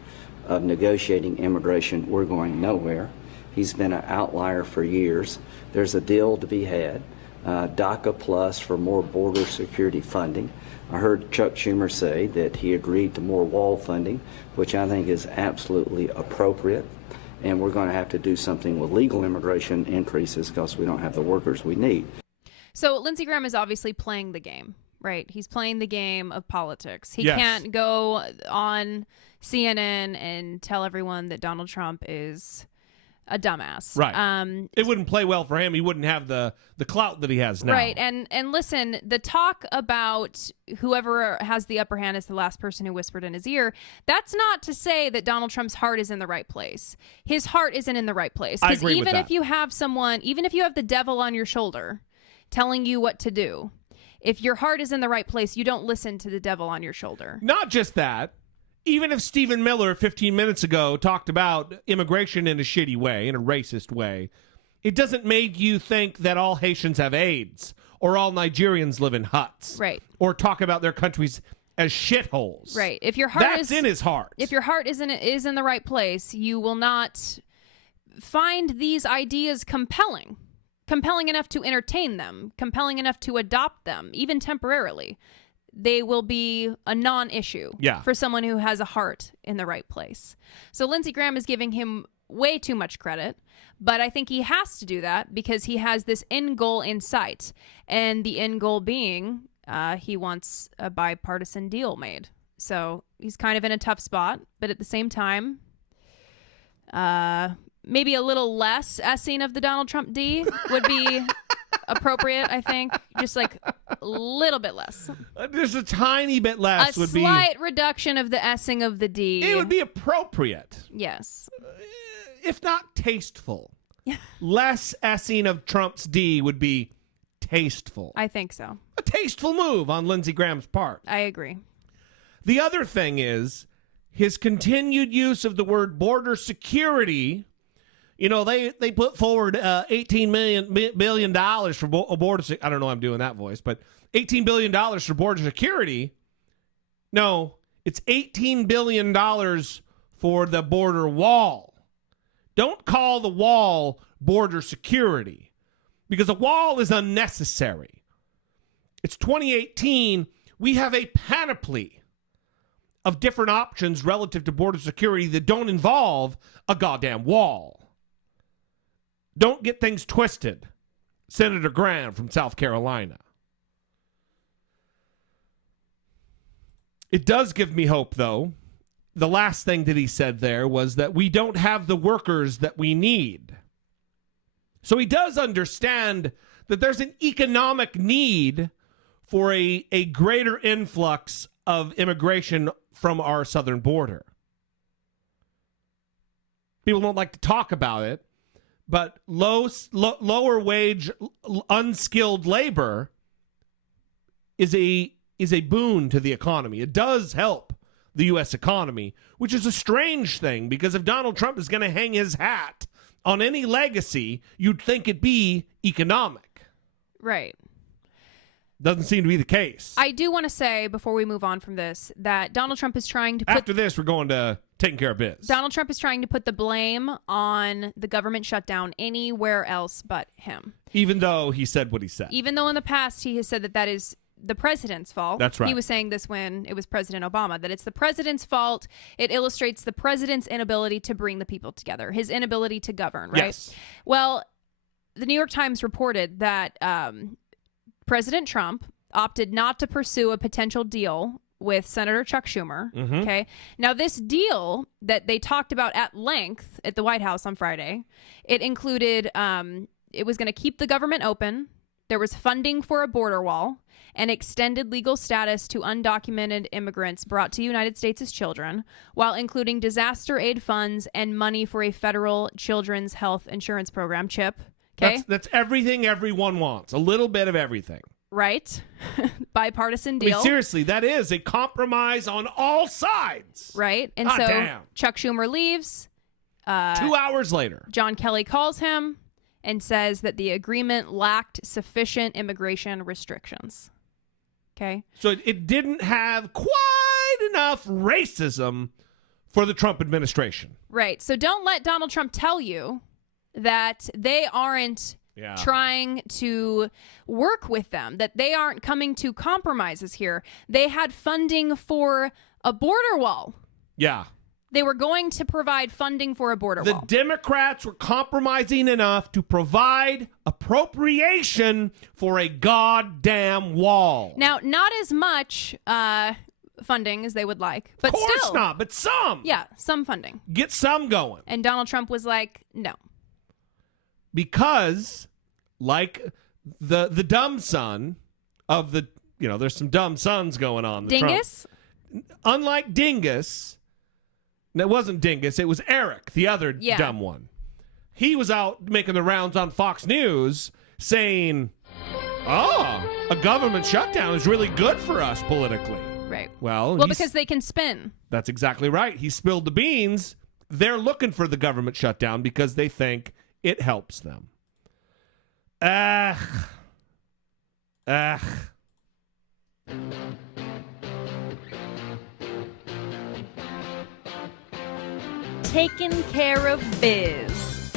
of negotiating immigration, we're going nowhere. He's been an outlier for years. There's a deal to be had, DACA plus for more border security funding. I heard Chuck Schumer say that he agreed to more wall funding, which I think is absolutely appropriate. And we're going to have to do something with legal immigration increases because we don't have the workers we need. So Lindsey Graham is obviously playing the game, right? He's playing the game of politics. He Yes. can't go on CNN and tell everyone that Donald Trump is a dumbass. Right. It wouldn't play well for him. He wouldn't have the clout that he has now. Right. And listen, the talk about whoever has the upper hand is the last person who whispered in his ear. That's not to say that Donald Trump's heart is in the right place. His heart isn't in the right place. I Because agree with even that. if you have someone, even if you have the devil on your shoulder telling you what to do, if your heart is in the right place, you don't listen to the devil on your shoulder. Not just that. Even if Stephen Miller 15 minutes ago talked about immigration in a shitty way, in a racist way, it doesn't make you think that all Haitians have AIDS or all Nigerians live in huts. Right. Or talk about their countries as shitholes. Right. If your heart That's is in his heart. If your heart is in the right place, you will not find these ideas compelling enough to entertain them, compelling enough to adopt them, even temporarily. They will be a non-issue for someone who has a heart in the right place. So Lindsey Graham is giving him way too much credit, but I think he has to do that because he has this end goal in sight, and the end goal being he wants a bipartisan deal made. So he's kind of in a tough spot, but at the same time, maybe a little less S-ing of the Donald Trump D would be appropriate, I think. Just like a little bit less. Just a tiny bit less would be... A slight reduction of the S-ing of the D. It would be appropriate. Yes. If not tasteful. Less S-ing of Trump's D would be tasteful. I think so. A tasteful move on Lindsey Graham's part. I agree. The other thing is his continued use of the word border security. You know, they put forward $18 billion for border security. I don't know why I'm doing that voice, but $18 billion for border security. No, it's $18 billion for the border wall. Don't call the wall border security. because a wall is unnecessary. It's 2018. We have a panoply of different options relative to border security that don't involve a goddamn wall. Don't get things twisted. Senator Graham from South Carolina. It does give me hope, though. The last thing that he said there was that we don't have the workers that we need. So he does understand that there's an economic need for a greater influx of immigration from our southern border. People don't like to talk about it, but lower wage, unskilled labor is a boon to the economy. It does help the U.S. economy, which is a strange thing, because if Donald Trump is going to hang his hat on any legacy, you'd think it'd be economic. Right. Doesn't seem to be the case. I do want to say, before we move on from this, that Donald Trump is trying to put... After this, we're going to taking care of biz. Donald Trump is trying to put the blame on the government shutdown anywhere else but him. Even though he said what he said. Even though in the past he has said that is the president's fault. That's right. He was saying this when it was President Obama, that it's the president's fault. It illustrates the president's inability to bring the people together, his inability to govern, right? Yes. Well, the New York Times reported that President Trump opted not to pursue a potential deal with Senator Chuck Schumer. Mm-hmm. Okay. Now, this deal that they talked about at length at the White House on Friday, it included, it was going to keep the government open. There was funding for a border wall and extended legal status to undocumented immigrants brought to the United States as children, while including disaster aid funds and money for a federal children's health insurance program, CHIP. Okay. That's everything everyone wants. A little bit of everything. Right. Bipartisan deal. I mean, seriously, that is a compromise on all sides. Right. And God so damn. Chuck Schumer leaves. 2 hours later. John Kelly calls him and says that the agreement lacked sufficient immigration restrictions. Okay. So it didn't have quite enough racism for the Trump administration. Right. So don't let Donald Trump tell you that they aren't trying to work with them, that they aren't coming to compromises here. They had funding for a border wall. Yeah. They were going to provide funding for a border wall. The Democrats were compromising enough to provide appropriation for a goddamn wall. Now, not as much funding as they would like, but of course still. not, but some. Yeah, some funding. Get some going. And Donald Trump was like, no. Because, like the dumb son of the, there's some dumb sons going on. Dingus? Unlike Dingus, it wasn't Dingus, it was Eric, the other dumb one. He was out making the rounds on Fox News saying, a government shutdown is really good for us politically. Right. Well, because they can spin. That's exactly right. He spilled the beans. They're looking for the government shutdown because they think it helps them. Taking care of biz.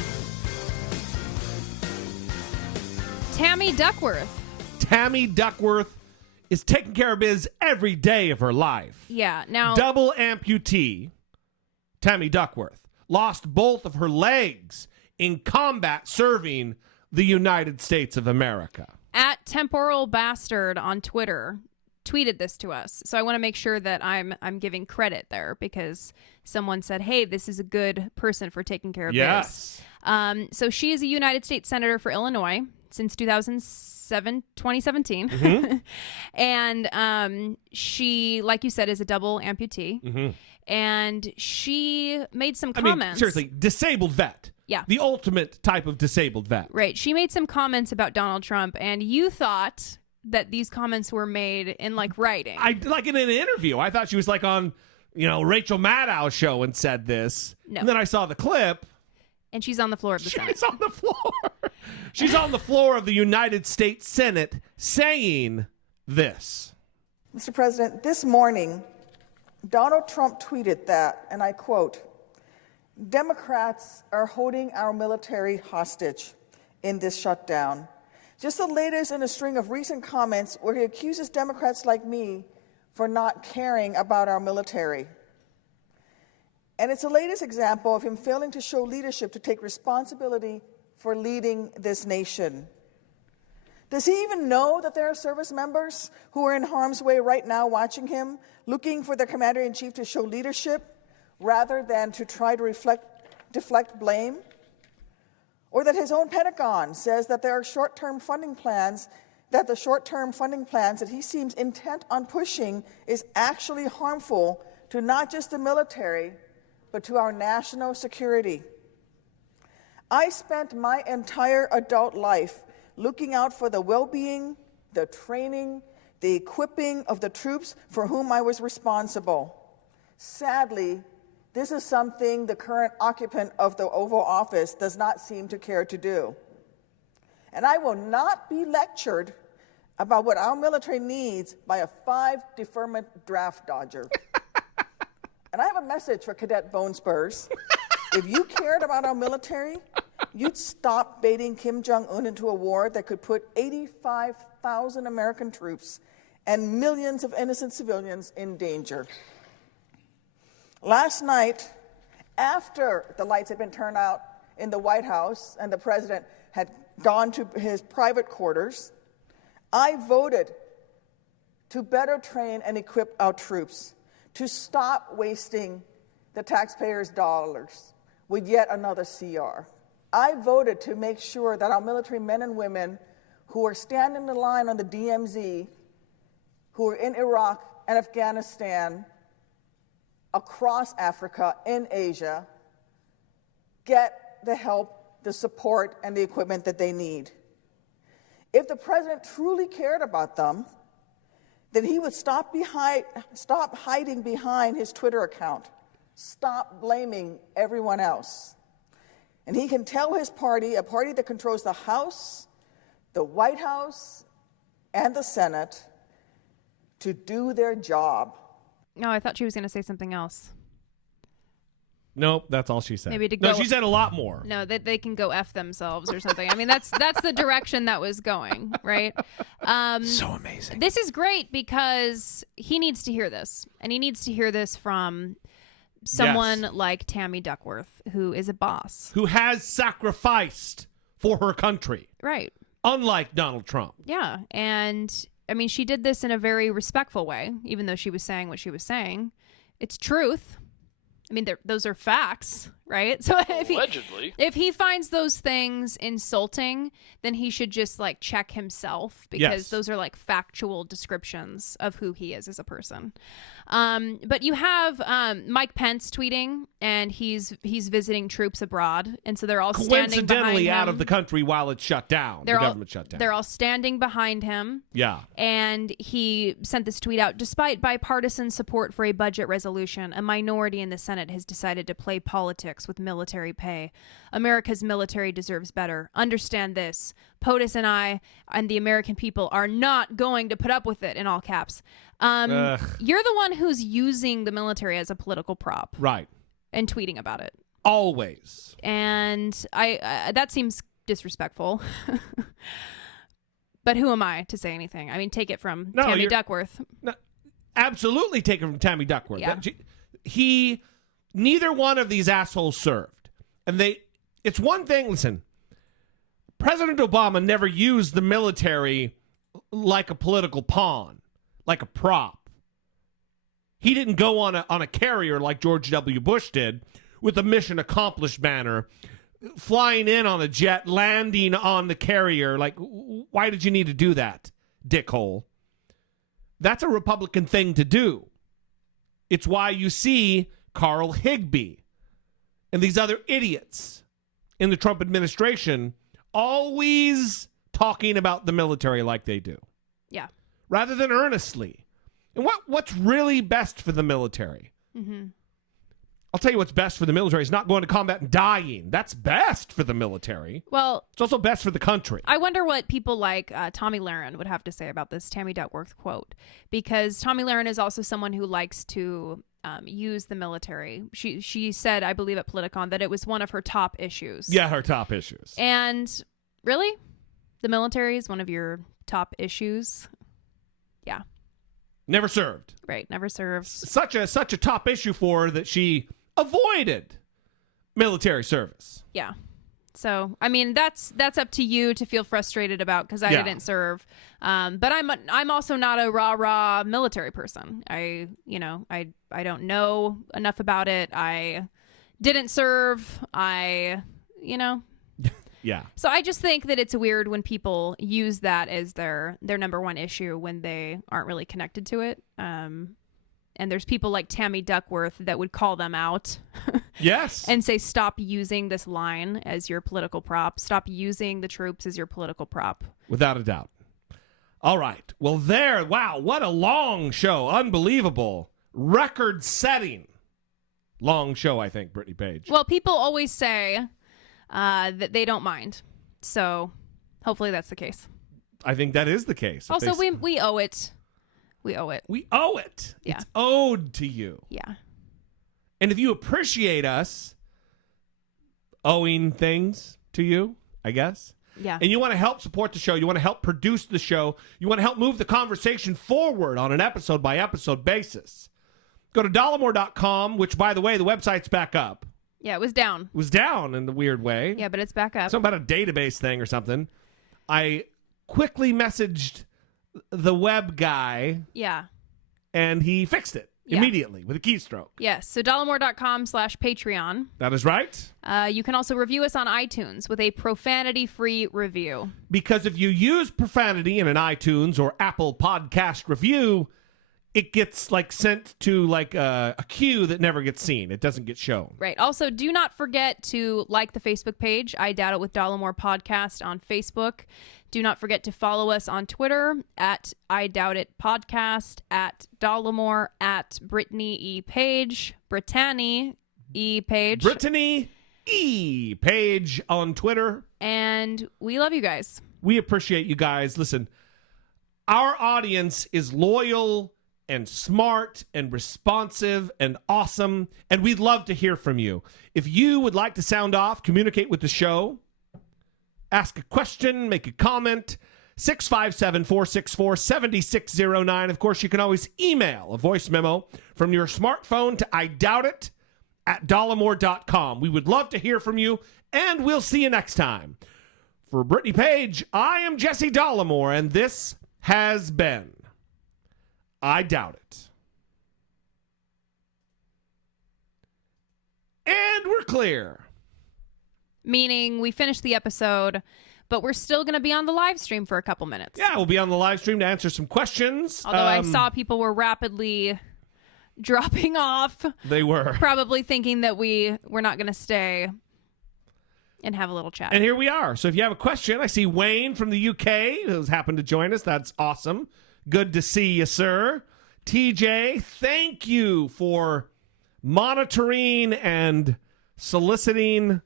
Tammy Duckworth. Tammy Duckworth is taking care of biz every day of her life. Yeah, now... Double amputee, Tammy Duckworth, lost both of her legs in combat serving the United States of America. At Temporal Bastard on Twitter tweeted this to us. So I want to make sure that I'm giving credit there, because someone said, hey, this is a good person for taking care of yes. this. So she is a United States Senator for Illinois since 2017. Mm-hmm. And she, like you said, is a double amputee. Mm-hmm. And she made some comments. Seriously, disabled vet. Yeah. The ultimate type of disabled vet. Right. She made some comments about Donald Trump, and you thought that these comments were made in writing. Like in an interview. I thought she was on, Rachel Maddow's show and said this. No. And then I saw the clip. And she's on the floor of the Senate. She's on the floor. She's on the floor of the United States Senate saying this. Mr. President, this morning, Donald Trump tweeted that, and I quote, "Democrats are holding our military hostage in this shutdown. Just the latest in a string of recent comments where he accuses Democrats like me for not caring about our military. And it's the latest example of him failing to show leadership to take responsibility for leading this nation. Does he even know that there are service members who are in harm's way right now watching him, looking for their commander-in-chief to show leadership rather than to try to deflect blame? Or that his own Pentagon says that there are short-term funding plans, that the short-term funding plans that he seems intent on pushing is actually harmful to not just the military, but to our national security. I spent my entire adult life looking out for the well-being, the training, the equipping of the troops for whom I was responsible. Sadly, this is something the current occupant of the Oval Office does not seem to care to do. And I will not be lectured about what our military needs by a 5-deferment draft dodger. And I have a message for Cadet Bone Spurs. If you cared about our military, you'd stop baiting Kim Jong-un into a war that could put 85,000 American troops and millions of innocent civilians in danger. Last night, after the lights had been turned out in the White House and the president had gone to his private quarters, I voted to better train and equip our troops, to stop wasting the taxpayers' dollars with yet another CR. I voted to make sure that our military men and women who are standing the line on the DMZ, who are in Iraq and Afghanistan, across Africa, in Asia, get the help, the support, and the equipment that they need. If the president truly cared about them, then he would stop hiding behind his Twitter account, stop blaming everyone else. And he can tell his party, a party that controls the House, the White House, and the Senate, to do their job. No, I thought she was going to say something else. Nope, that's all she said. Maybe to go. No, she said a lot more. No, that they can go F themselves or something. I mean, that's the direction that was going, right? So amazing. This is great because he needs to hear this. And he needs to hear this from someone like Tammy Duckworth, who is a boss. Who has sacrificed for her country. Right. Unlike Donald Trump. Yeah. And, I mean, she did this in a very respectful way, even though she was saying what she was saying. It's truth. I mean, those are facts, right? So if he finds those things insulting, then he should just like check himself, because those are like factual descriptions of who he is as a person. But you have Mike Pence tweeting, and he's visiting troops abroad, and so they're all standing behind him. Out of the country while it's shut down. The government shut down. They're all standing behind him. Yeah. And he sent this tweet out: despite bipartisan support for a budget resolution, a minority in the Senate has decided to play politics with military pay. America's military deserves better. Understand this. POTUS and I and the American people are not going to put up with it, in all caps. You're the one who's using the military as a political prop. Right. And tweeting about it. Always. And I that seems disrespectful. But who am I to say anything? I mean, take it from Tammy Duckworth. No, absolutely take it from Tammy Duckworth. Yeah. Neither one of these assholes served. And it's one thing, listen, President Obama never used the military like a political pawn, like a prop. He didn't go on a carrier like George W. Bush did with a mission accomplished banner, flying in on a jet, landing on the carrier. Like, why did you need to do that, dickhole? That's a Republican thing to do. It's why you see Karl Higby and these other idiots in the Trump administration always talking about the military like they do. Yeah. Rather than earnestly. And what's really best for the military? Mm-hmm. I'll tell you what's best for the military is not going to combat and dying. That's best for the military. Well, it's also best for the country. I wonder what people like Tommy Lahren would have to say about this Tammy Duckworth quote, because Tommy Lahren is also someone who likes to use the military. She said, I believe at Politicon, that it was one of her top issues. Yeah, her top issues. And really? the military is one of your top issues. Yeah. Never served. Right. Never served. Such a top issue for her that she avoided military service. Yeah. So, I mean, that's up to you to feel frustrated about because I didn't serve. But I'm also not a rah military person. I don't know enough about it. I didn't serve. Yeah. So I just think that it's weird when people use that as their number one issue when they aren't really connected to it. And there's people like Tammy Duckworth that would call them out. Yes. And say, stop using this line as your political prop. Stop using the troops as your political prop. Without a doubt. All right. Well, wow, what a long show. Unbelievable. Record-setting long show, I think, Brittany Page. Well, people always say that they don't mind. So hopefully that's the case. I think that is the case. Also, we owe it. We owe it. We owe it. Yeah. It's owed to you. Yeah. And if you appreciate us owing things to you, I guess. Yeah. And you want to help support the show, you want to help produce the show, you want to help move the conversation forward on an episode-by-episode basis, go to Dollemore.com, which, by the way, the website's back up. Yeah, it was down. It was down in a weird way. Yeah, but it's back up. Something about a database thing or something. I quickly messaged the web guy. Yeah. And he fixed it immediately with a keystroke. Yes. So Dollemore.com/Patreon. That is right. You can also review us on iTunes with a profanity-free review. Because if you use profanity in an iTunes or Apple podcast review, it gets sent to a queue that never gets seen. It doesn't get shown. Right. Also, do not forget to like the Facebook page, I Doubt It with Dollemore Podcast on Facebook. Do not forget to follow us on Twitter at I Doubt It Podcast, at Dollemore, at Brittany E. Page, Brittany E. Page. Brittany E. Page on Twitter. And we love you guys. We appreciate you guys. Listen, our audience is loyal and smart and responsive and awesome, and we'd love to hear from you. If you would like to sound off, communicate with the show, ask a question, make a comment, 657-464-7609. Of course, you can always email a voice memo from your smartphone to idoubtit@dollemore.com. We would love to hear from you, and we'll see you next time. For Brittany Page, I am Jesse Dollemore, and this has been I Doubt It. And we're clear. Meaning we finished the episode, but we're still going to be on the live stream for a couple minutes. Yeah, we'll be on the live stream to answer some questions. Although I saw people were rapidly dropping off. They were. Probably thinking that we're not going to stay and have a little chat. And here we are. So if you have a question, I see Wayne from the UK who's happened to join us. That's awesome. Good to see you, sir. TJ, thank you for monitoring and soliciting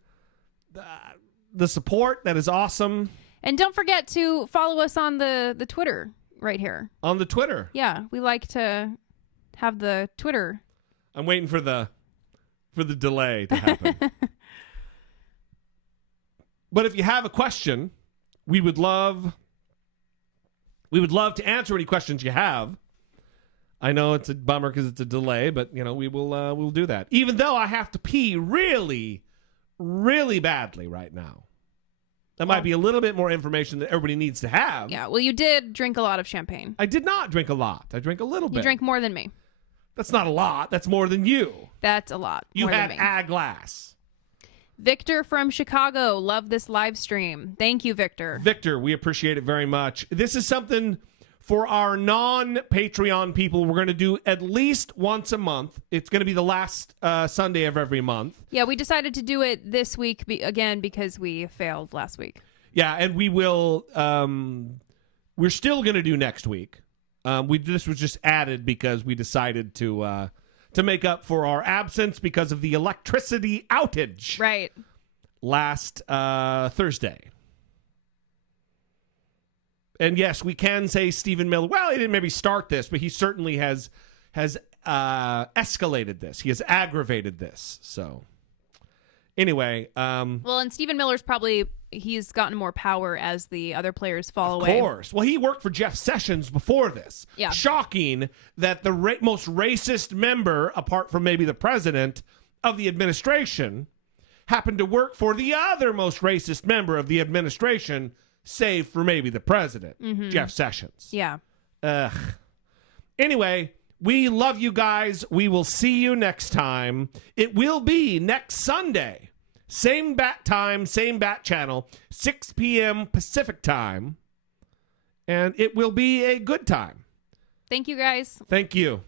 the support. That is awesome. And don't forget to follow us on the Twitter right here. On the Twitter? Yeah, we like to have the Twitter. I'm waiting for the delay to happen. But if you have a question, we would love to answer any questions you have. I know it's a bummer because it's a delay, but we'll do that. Even though I have to pee really, really badly right now. That might be a little bit more information that everybody needs to have. Yeah, well, you did drink a lot of champagne. I did not drink a lot. I drank a little bit. You drank more than me. That's not a lot. That's more than you. That's a lot. You more had than me. a glass. Victor from Chicago, love this live stream. Thank you, Victor. Victor, we appreciate it very much. This is something for our non-Patreon people. We're going to do at least once a month. It's going to be the last Sunday of every month. Yeah, we decided to do it this week again because we failed last week. Yeah, and we will. We're still going to do next week. This was just added because we decided to make up for our absence because of the electricity outage. Right. Last Thursday. And yes, we can say Stephen Miller. Well, he didn't maybe start this, but he certainly has escalated this. He has aggravated this. So Anyway, well, and Stephen Miller's he's gotten more power as the other players fall away. Of course. Well, he worked for Jeff Sessions before this. Yeah. Shocking that the most racist member, apart from maybe the president of the administration, happened to work for the other most racist member of the administration, save for maybe the president, Jeff Sessions. Yeah. Ugh. Anyway, we love you guys. We will see you next time. It will be next Sunday. Same bat time, same bat channel, 6 p.m. Pacific time. And it will be a good time. Thank you, guys. Thank you.